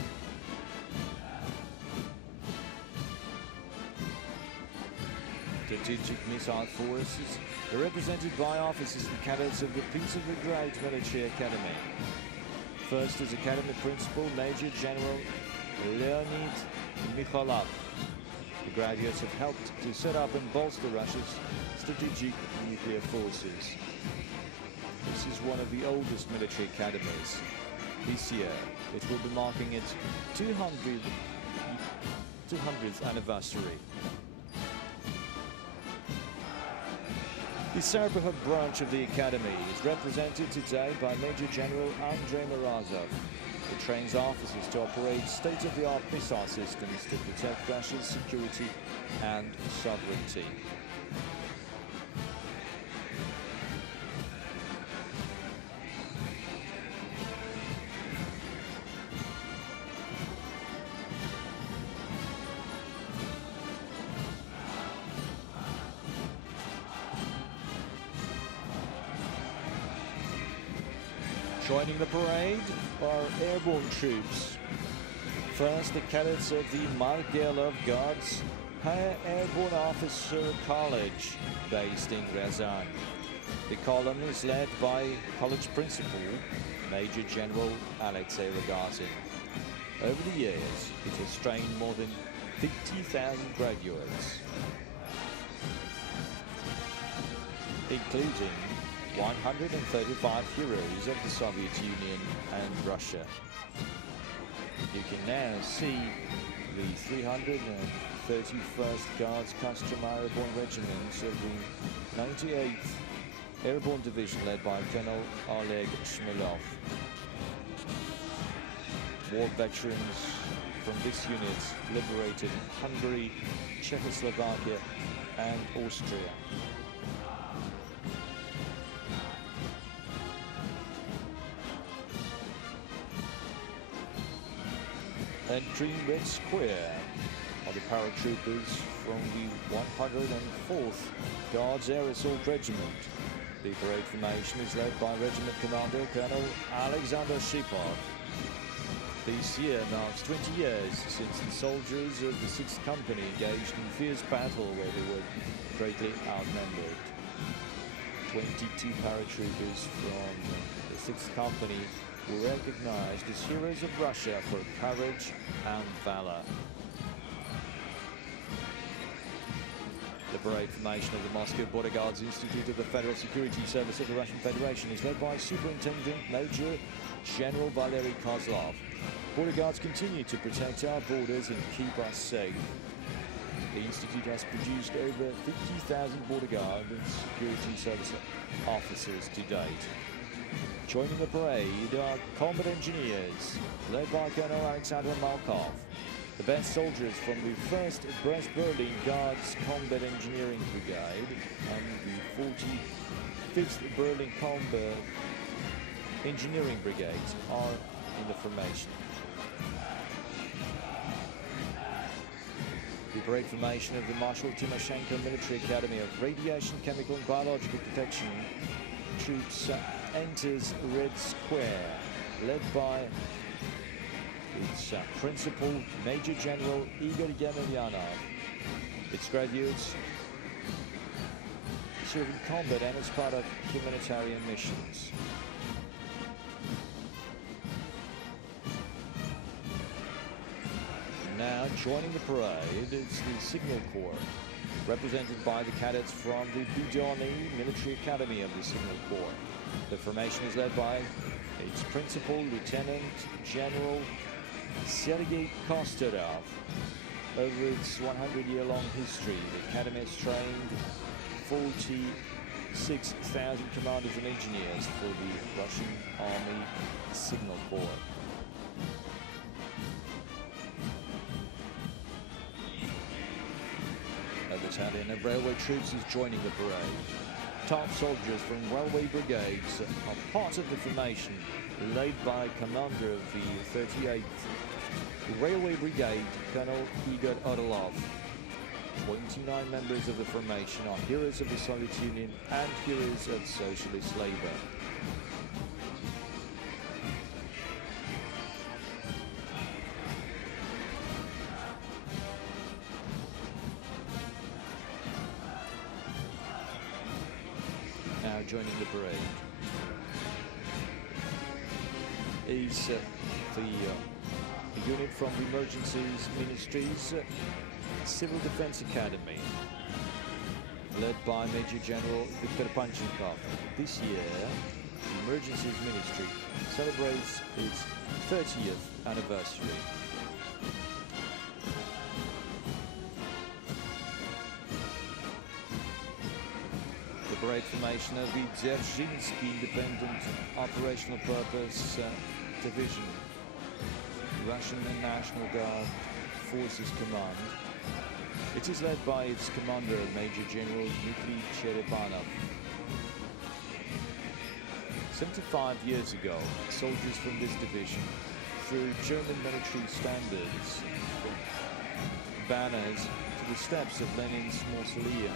Strategic Missile Forces are represented by officers and cadets of the Peace of the Great Military Academy. First is Academy Principal Major General Leonid Mikhailov. The graduates have helped to set up and bolster Russia's strategic nuclear forces. This is one of the oldest military academies. This year, it will be marking its 200th anniversary. The Serpukov branch of the Academy is represented today by Major General Andrei Morozov. It trains officers to operate state-of-the-art missile systems to protect Russia's security and sovereignty. Joining the parade are airborne troops. First, the cadets of the Markelov Guards Higher Airborne Officer College, based in Ryazan. The column is led by college principal, Major General Alexei Rogozin. Over the years, it has trained more than 50,000 graduates, including 135 heroes of the Soviet Union and Russia. You can now see the 331st Guards Costume Airborne Regiment of the 98th Airborne Division, led by Colonel Oleg Shmilov. War veterans from this unit liberated Hungary, Czechoslovakia and Austria. Entering Red Square are the paratroopers from the 104th Guards Air Assault Regiment. The parade formation is led by Regiment Commander Colonel Alexander Shipov. This year marks 20 years since the soldiers of the 6th Company engaged in fierce battle where they were greatly outnumbered. 22 paratroopers from the 6th Company were recognized as heroes of Russia for courage and valor. The parade formation of the Moscow Border Guards Institute of the Federal Security Service of the Russian Federation is led by Superintendent Major General Valery Kozlov. Border Guards continue to protect our borders and keep us safe. The Institute has produced over 50,000 Border Guard and Security Service officers to date. Joining the parade are combat engineers, led by Colonel Alexander Malkov. The best soldiers from the 1st Brest Berlin Guards Combat Engineering Brigade and the 45th Berlin Combat Engineering Brigade are in the formation. The parade formation of the Marshal Timoshenko Military Academy of Radiation, Chemical and Biological Protection troops enters Red Square, led by its principal, Major General Igor Yemelyanov. Its graduates serve in combat and as part of humanitarian missions. Now joining the parade is the Signal Corps, represented by the cadets from the Budony Military Academy of the Signal Corps. The formation is led by its principal, Lieutenant General Sergei Kosterov. Over its 100-year-long history, the Academy has trained 46,000 commanders and engineers for the Russian Army Signal Corps. A battalion of railway troops is joining the parade. Top soldiers from railway brigades are part of the formation, led by commander of the 38th Railway Brigade, Colonel Igor Orlov. 29 members of the formation are heroes of the Soviet Union and heroes of socialist labor. Now joining the parade is the unit from the Emergencies Ministry's Civil Defense Academy, led by Major General Viktor Panchenkov. This year, the Emergencies Ministry celebrates its 30th anniversary. The parade formation of the Dzerzhinsky Independent Operational Purpose Division Russian National Guard Forces Command. It is led by its commander, Major General Dmitry Cherepanov. 75 years ago, soldiers from this division threw German military standards, banners, to the steps of Lenin's mausoleum.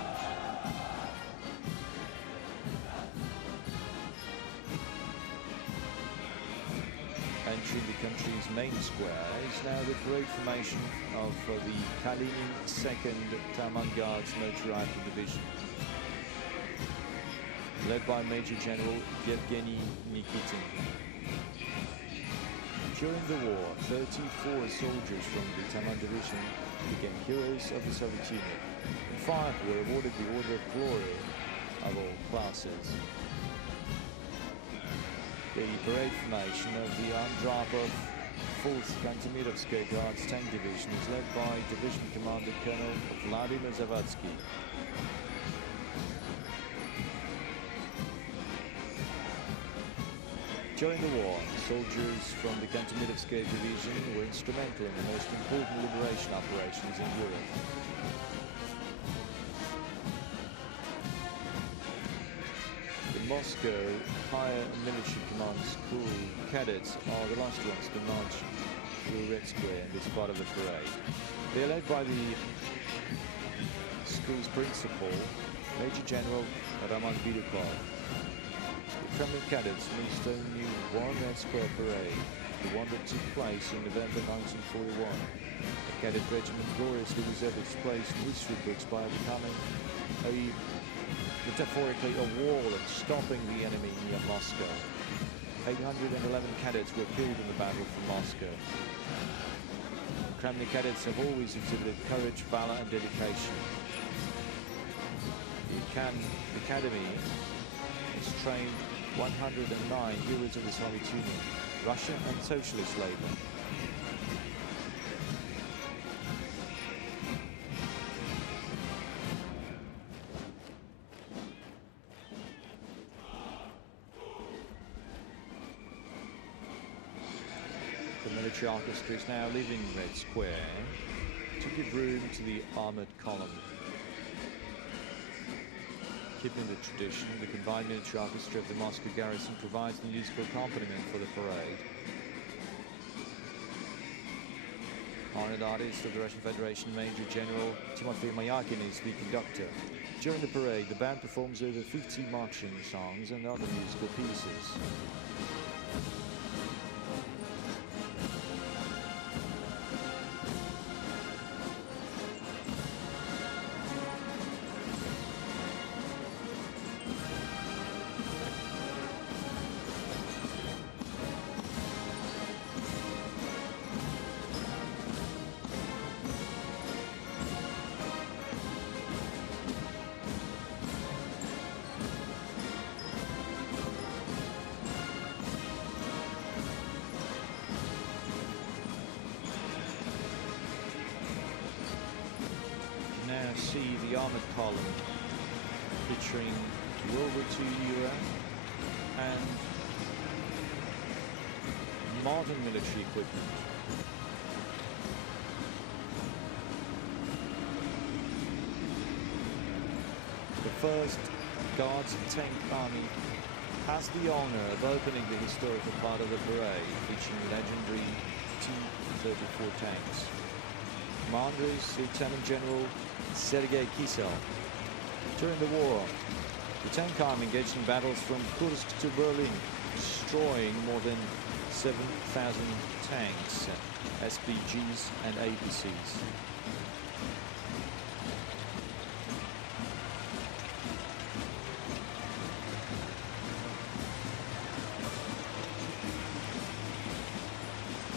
Entering the country's main square is now the parade formation of the Kalinin 2nd Taman Guards Motor-Rifle Division, led by Major General Yevgeny Nikitin. During the war, 34 soldiers from the Taman Division became heroes of the Soviet Union, and 5 were awarded the Order of Glory of all classes. The parade formation of the Andropov 4th Kantemirovskoye Guards Tank Division is led by Division Commander Colonel Vladimir Zavadsky. During the war, soldiers from the Kantemirovskoye Division were instrumental in the most important liberation operations in Europe. The Moscow Higher Military Command School cadets are the last ones to march through Red Square in this part of the parade. They are led by the school's principal, Major General Roman Bidukov. The Kremlin cadets missed only one Red Square parade, the one that took place in November 1941. The cadet regiment gloriously reserved its place in history books by becoming metaphorically a wall and stopping the enemy near Moscow. 811 cadets were killed in the battle for Moscow. Kremlin cadets have always exhibited courage, valor and dedication. The Academy has trained 109 heroes of the Soviet Union, Russia and socialist labor. The military orchestra is now leaving Red Square to give room to the armored column. Keeping the tradition, the combined military orchestra of the Moscow garrison provides the musical accompaniment for the parade. Honored artist of the Russian Federation, Major General Timofey Mayakin, is the conductor. During the parade, the band performs over 50 marching songs and other musical pieces. See the armored column featuring World War II era and modern military equipment. The 1st Guards Tank Army has the honor of opening the historical part of the parade, featuring legendary T-34 tanks. Commander is Lieutenant General Sergei Kisel. During the war, the tank army engaged in battles from Kursk to Berlin, destroying more than 7,000 tanks, SPGs and APCs.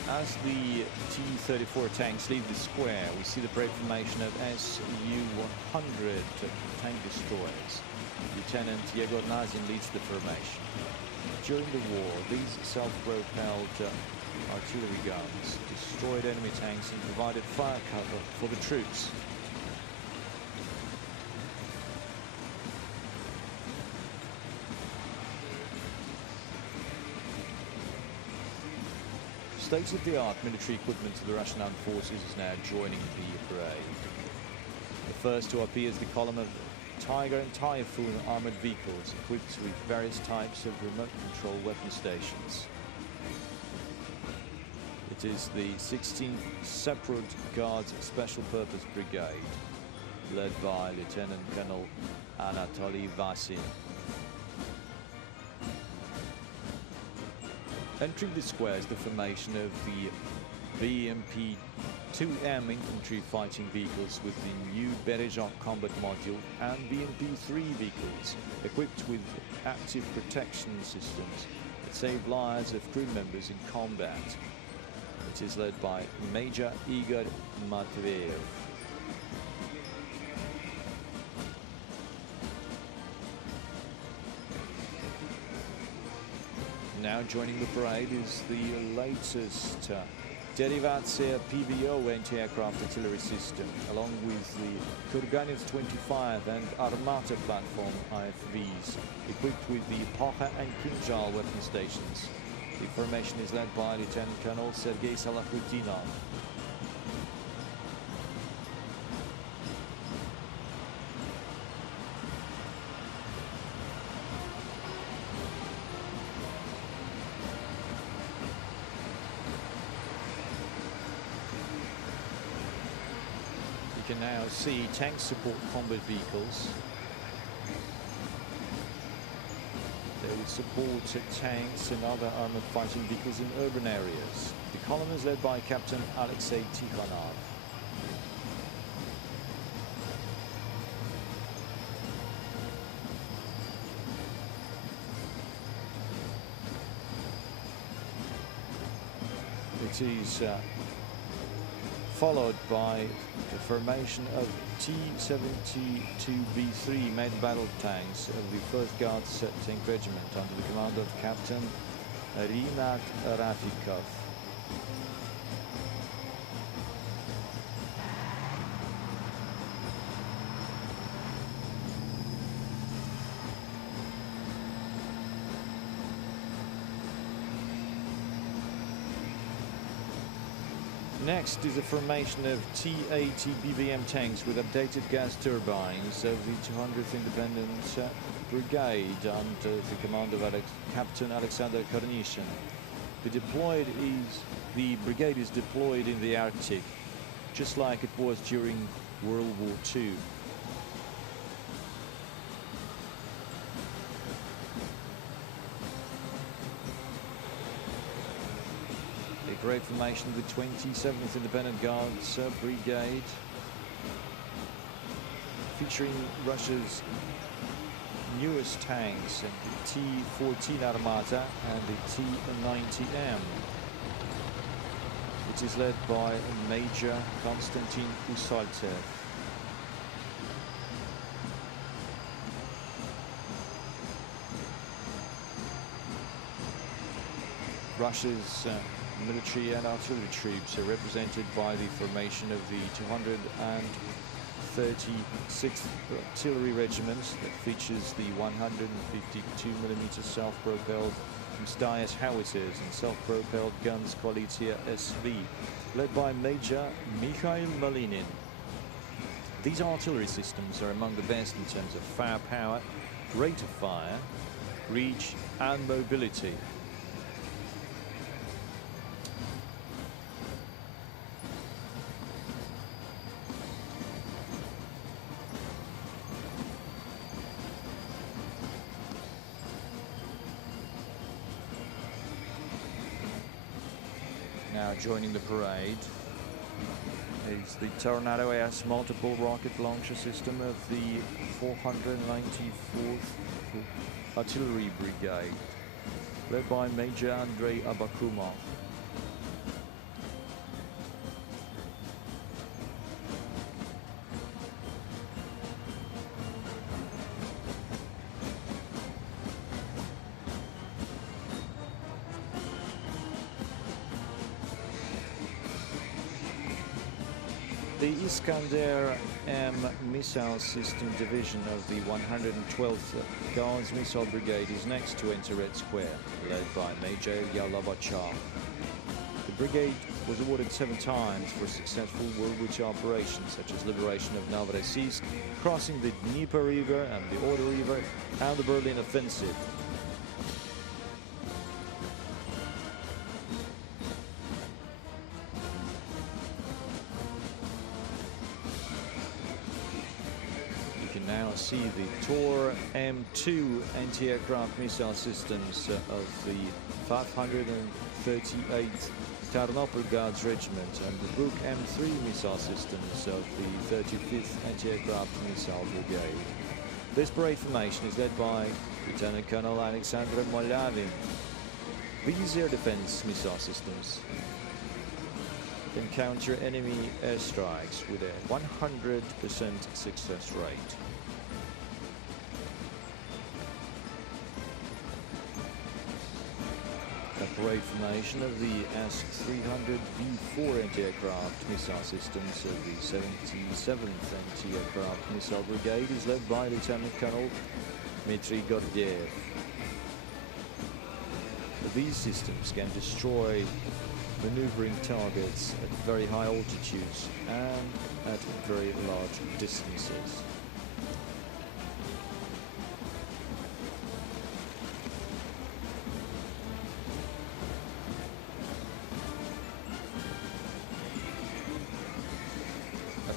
As the T-34 tanks leave the square, we see the parade formation of Su-100 tank destroyers. Lieutenant Yegor Nazin leads the formation. During the war, these self-propelled artillery guns destroyed enemy tanks and provided fire cover for the troops. state-of-the-art military equipment of the Russian Armed Forces is now joining the parade. The first to appear is the column of Tiger and Typhoon armored vehicles equipped with various types of remote control weapon stations. It is the 16th Separate Guards Special Purpose Brigade, led by Lieutenant Colonel Anatoly Vasin. Entering the square is the formation of the BMP-2M infantry fighting vehicles with the new Berezhok combat module and BMP-3 vehicles equipped with active protection systems that save lives of crew members in combat. It is led by Major Igor Matveyev. Now joining the parade is the latest Derivatsiya PVO anti-aircraft artillery system, along with the Kurganets 25 and Armata platform IFVs, equipped with the Pakha and Kinjal weapon stations. The formation is led by Lieutenant Colonel Sergei Salahutinov. You can now see tank support combat vehicles. They will support tanks and other armored fighting vehicles in urban areas. The column is led by Captain Alexei Tikhonov. It is followed by the formation of T-72B3 main battle tanks of the 1st Guards Tank Regiment under the command of Captain Rinat Rafikov. Next is the formation of T-80 BVM tanks with updated gas turbines of the 200th Independent Brigade under the command of Captain Alexander Kornishin. The brigade is deployed in the Arctic, just like it was during World War II. Great formation of the 27th Independent Guards Brigade, featuring Russia's newest tanks, the T-14 Armata and the T-90M. It is led by Major Konstantin Usaltsev. Russia's military and artillery troops are represented by the formation of the 236th Artillery Regiment that features the 152mm self-propelled Mstayas howitzers and self-propelled guns Koalitsiya SV, led by Major Mikhail Malinin. These artillery systems are among the best in terms of firepower, rate of fire, reach and mobility. Now joining the parade is the Tornado S multiple rocket launcher system of the 494th Artillery Brigade, led by Major Andrei Abakumov. The Iskander-M Missile System Division of the 112th Guards Missile Brigade is next to enter Red Square, led by Major Yalovachar. The brigade was awarded 7 times for successful World War II operations such as liberation of Novorossiysk, crossing the Dnieper River and the Oder River, and the Berlin Offensive. You can now see the Tor M2 anti-aircraft missile systems of the 538th Tarnopol Guards Regiment and the Buk M3 missile systems of the 35th Anti-Aircraft Missile Brigade. This parade formation is led by Lieutenant Colonel Alexander Molyavin. These air defense missile systems can counter enemy airstrikes with a 100% success rate. A parade formation of the S-300V4 anti-aircraft missile systems of the 77th Anti-Aircraft Missile Brigade is led by Lieutenant Colonel Dmitry Gordiev. These systems can destroy maneuvering targets at very high altitudes and at very large distances.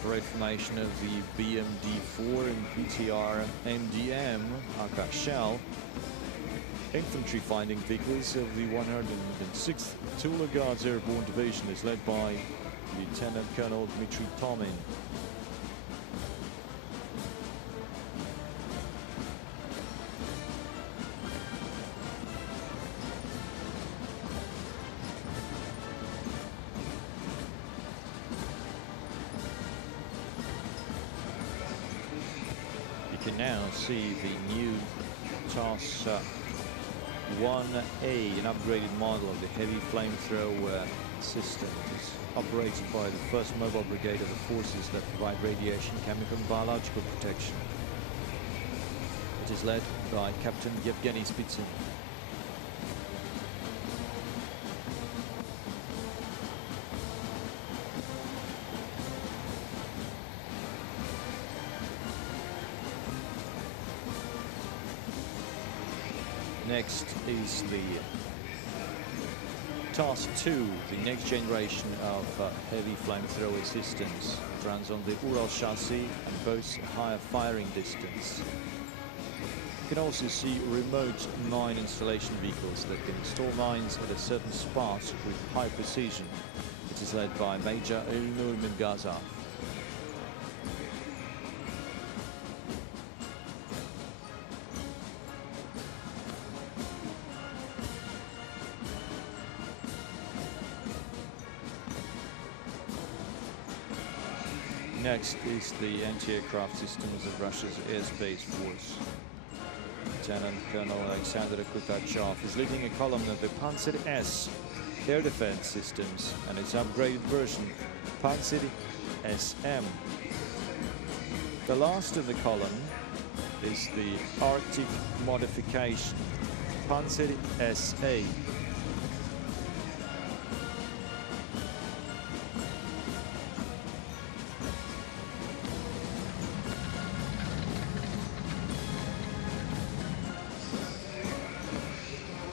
Parade formation of the BMD-4 and PTR MDM Akashal infantry finding vehicles of the 106th Tula Guards Airborne Division is led by Lieutenant Colonel Dmitry Tomin. You can now see the new TAS 1A, an upgraded model of the heavy flamethrower system. It's operated by the 1st Mobile Brigade of the forces that provide radiation, chemical and biological protection. It is led by Captain Yevgeny Spitsin. Next is the TAS-2, the next generation of heavy flamethrower systems. It runs on the Ural chassis and boasts a higher firing distance. You can also see remote mine installation vehicles that can install mines at a certain spot with high precision. It is led by Major Elnur Mingazov. Next is the anti-aircraft systems of Russia's airspace force. Lieutenant Colonel Alexander Kutachov is leading a column of the Panzer S air defense systems and its upgraded version, Panzer SM. The last of the column is the Arctic modification, Panzer SA.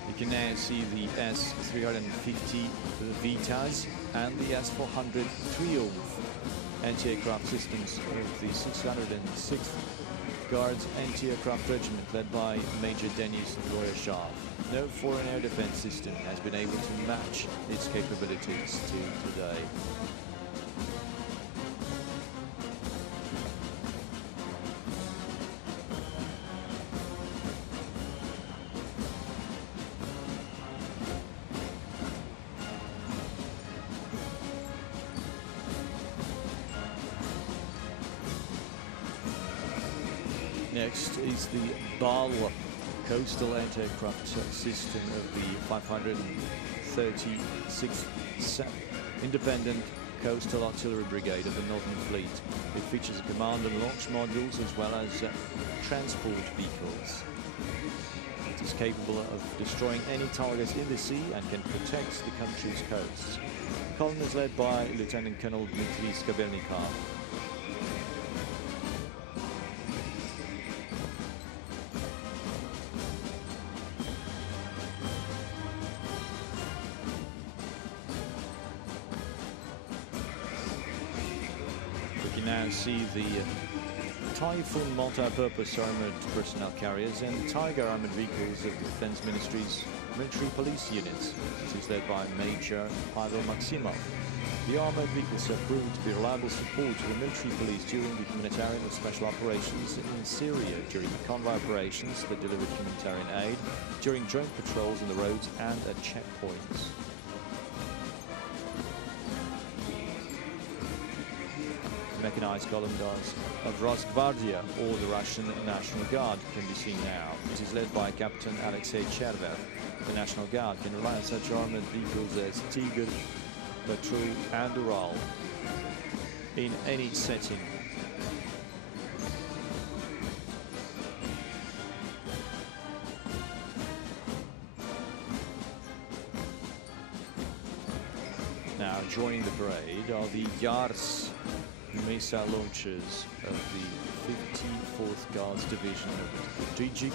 You can now see the S-350 Vitas and the S-400 Triumph anti-aircraft systems of the 606th Guards Anti-Aircraft Regiment led by Major Denis Goryashov. No foreign air defense system has been able to match its capabilities till today. Next is the BAL coastal anti-aircraft system of the 536th Independent Coastal Artillery Brigade of the Northern Fleet. It features command and launch modules as well as transport vehicles. It is capable of destroying any targets in the sea and can protect the country's coasts. The column is led by Lieutenant Colonel Dmitry Skobelnikov. We can now see the Typhoon multi-purpose armored personnel carriers and Tiger armored vehicles of the Defense Ministry's military police units. It is led by Major Pavel Maximov. The armored vehicles have proven to be reliable support to the military police during the humanitarian and special operations in Syria, during the convoy operations that delivered humanitarian aid, during joint patrols on the roads and at checkpoints. Mechanized column of Rosgvardia, or the Russian National Guard, can be seen now. It is led by Captain Alexei Chervev. The National Guard can rely on such armored vehicles as Tiger, Patrol and Ural in any setting. Now joining the parade are the Yars missile launchers of the 54th Guards Division of Strategic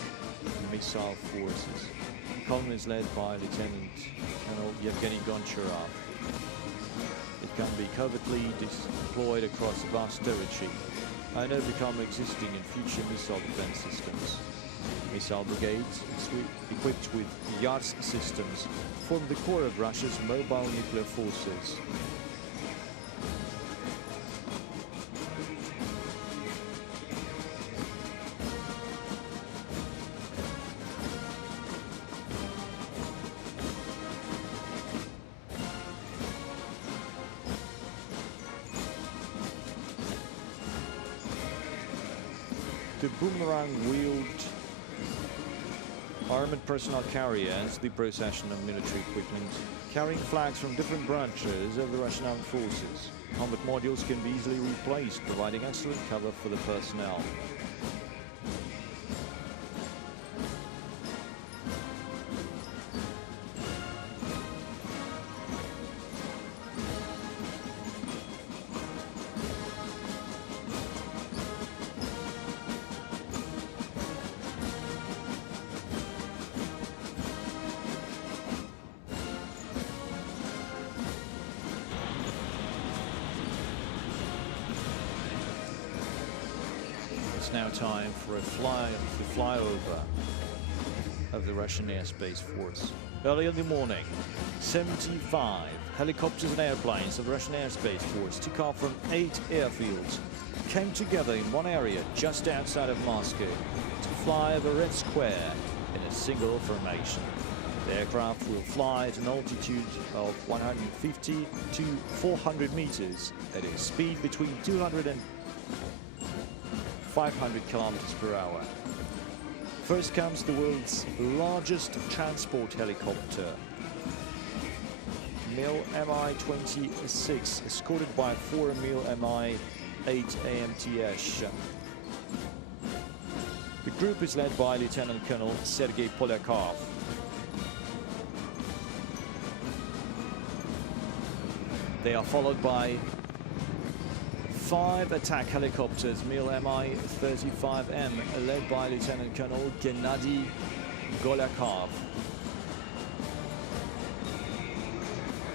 Missile Forces. The column is led by Lieutenant Colonel Yevgeny Goncharov. It can be covertly deployed across vast territory and have become existing in future missile defense systems. Missile brigades equipped with Yars systems form the core of Russia's mobile nuclear forces. The boomerang-wheeled armored personnel carriers, the procession of military equipment, carrying flags from different branches of the Russian armed forces. Combat modules can be easily replaced, providing excellent cover for the personnel. It's now time for a flyover of the Russian airspace force. Early in the morning, 75 helicopters and airplanes of the Russian airspace force took off from 8 airfields, came together in one area just outside of Moscow to fly over Red Square in a single formation. The aircraft will fly at an altitude of 150 to 400 meters at a speed between 200 and 500 kilometers per hour. First comes the world's largest transport helicopter, Mil Mi-26, escorted by 4 Mil Mi-8 AMTS. The group is led by Lieutenant Colonel Sergei Polyakov. They are followed by 5 attack helicopters, Mil Mi-35M, led by Lieutenant Colonel Gennady Golyakov.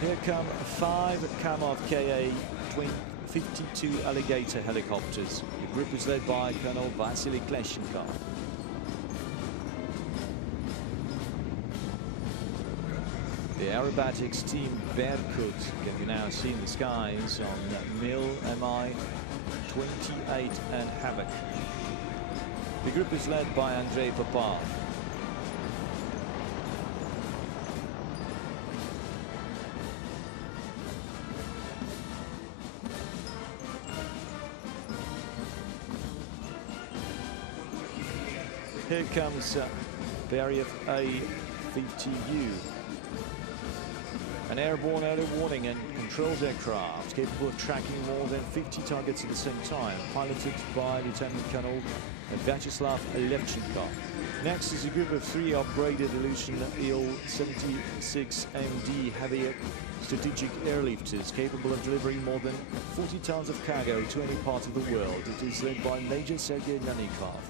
Here come 5 Kamov Ka-52 Alligator helicopters. The group is led by Colonel Vasily Kleshenkov. The aerobatics team Berkut can be now seen in the skies on Mil Mi-28 and Havoc. The group is led by Andrei Popov. Here comes Beriev A-50U. An airborne early warning and controls aircraft capable of tracking more than 50 targets at the same time, piloted by Lieutenant Colonel Vyacheslav Levchenko. Next is a group of 3 upgraded Ilyushin Il-76MD heavy strategic airlifters capable of delivering more than 40 tons of cargo to any part of the world. It is led by Major Sergei Nanikov.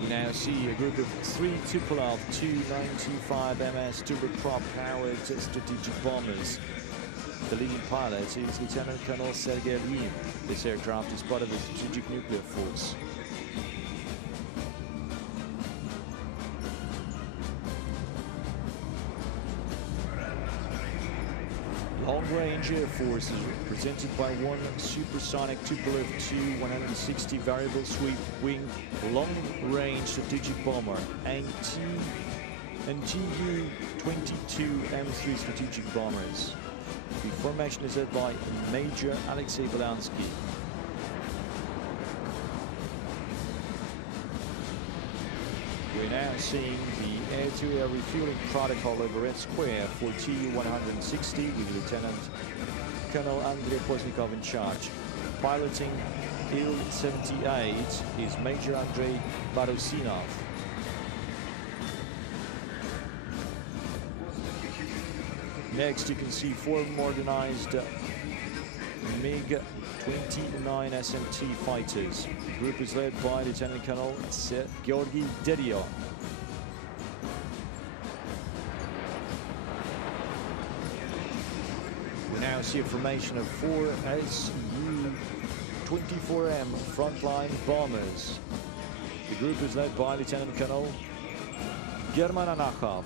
We now see a group of 3 Tupolev Tu-95MS turboprop-powered strategic bombers. The leading pilot is Lieutenant Colonel Sergei Lyuin. This aircraft is part of the Strategic Nuclear Force. Long-range Air Force is represented by 1 supersonic Tupolev Tu-160 variable sweep wing long-range strategic bomber and Tu-22M3 strategic bombers. The formation is led by Major Alexei Belansky. We're now seeing the air-to-air refueling protocol over Red Square for Tu-160 with Lieutenant Colonel Andrei Poznikov in charge. Piloting Il-78 is Major Andrei Barusinov. Next, you can see 4 modernized MiG-29 SMT fighters. The group is led by Lieutenant Colonel Georgy Dedio. We now see a formation of 4 Su-24M frontline bombers. The group is led by Lieutenant Colonel German Anakhov.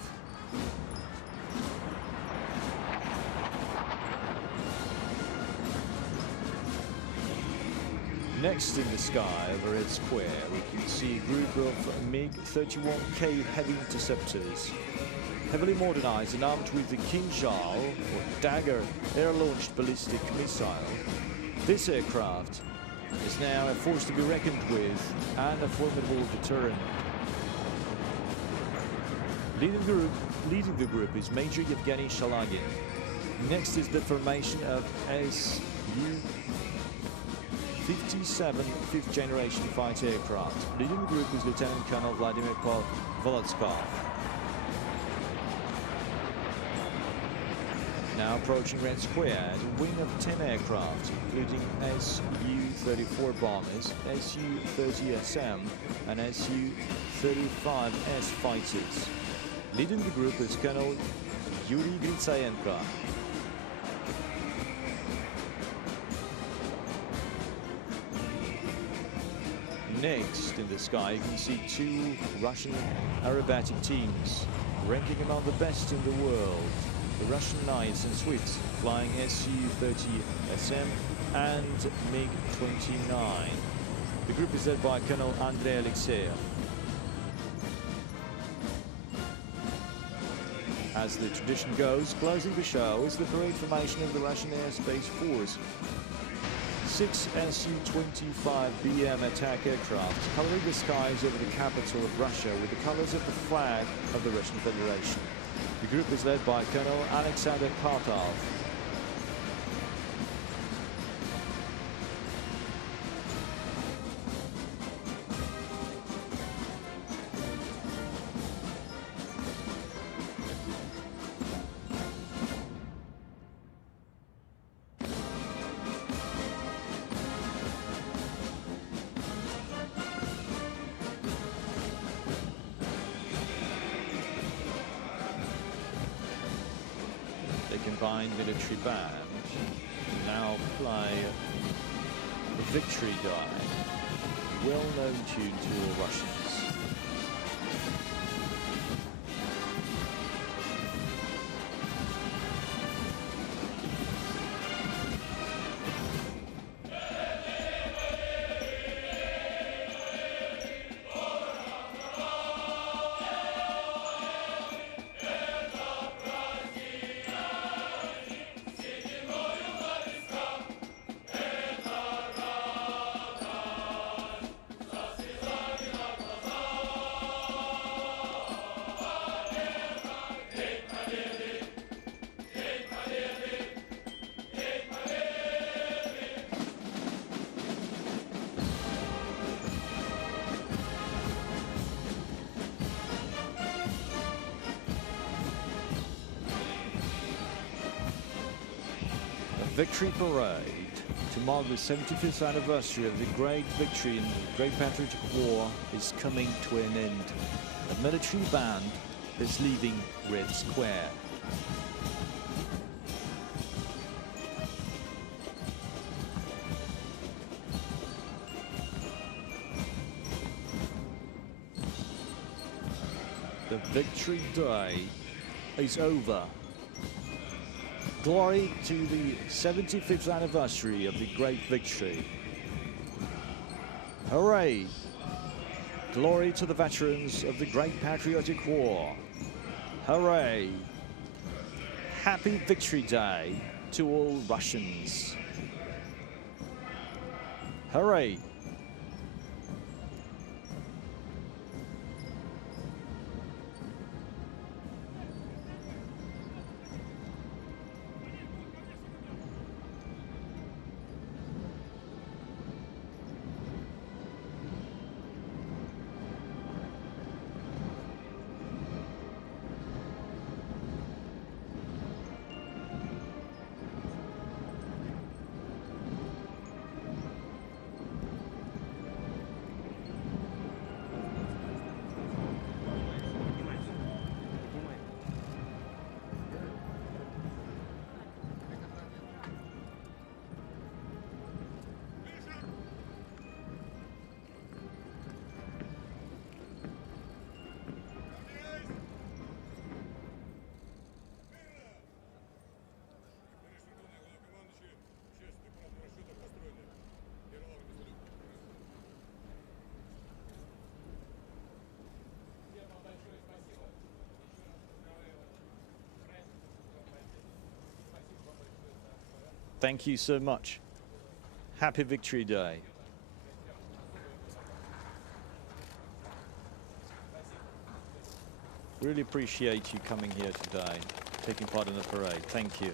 Next in the sky over Red Square, we can see a group of MiG-31K heavy interceptors, heavily modernized and armed with the Kinzhal or Dagger air-launched ballistic missile. This aircraft is now a force to be reckoned with and a formidable deterrent. Leading the group is Major Yevgeny Shalagin. Next is the formation of Su-57 5th generation fighter aircraft. Leading the group is Lieutenant Colonel Vladimir Volodskov. Now approaching Red Square, a wing of 10 aircraft, including Su-34 bombers, Su-30SM and Su-35S fighters. Leading the group is Colonel Yuri Gritsayenko. Next in the sky, you can see 2 Russian aerobatic teams ranking among the best in the world. The Russian Knights and Swiss flying Su-30SM and MiG-29. The group is led by Colonel Andrei Alexeyev. As the tradition goes, closing the show is the parade formation of the Russian Airspace Force. 6 Su-25BM attack aircraft coloring the skies over the capital of Russia with the colors of the flag of the Russian Federation. The group is led by Colonel Alexander Partov. Combined military band now play the Victory Die, well-known tune to all Russians. victory parade to mark the 75th anniversary of the great victory in the Great Patriotic War is coming to an end. The military band is leaving Red Square. The victory day is over. Glory to the 75th anniversary of the great victory. Hooray! Glory to the veterans of the Great Patriotic War. Hooray! Happy Victory Day to all Russians. Hooray! Thank you so much. Happy Victory Day. Really appreciate you coming here today, taking part in the parade. Thank you.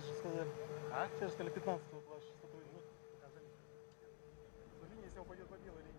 Сейчас сказали. Сейчас сказали 15-го плащ. Что-то, ну, показали. Линия, если он пойдет по белой линии.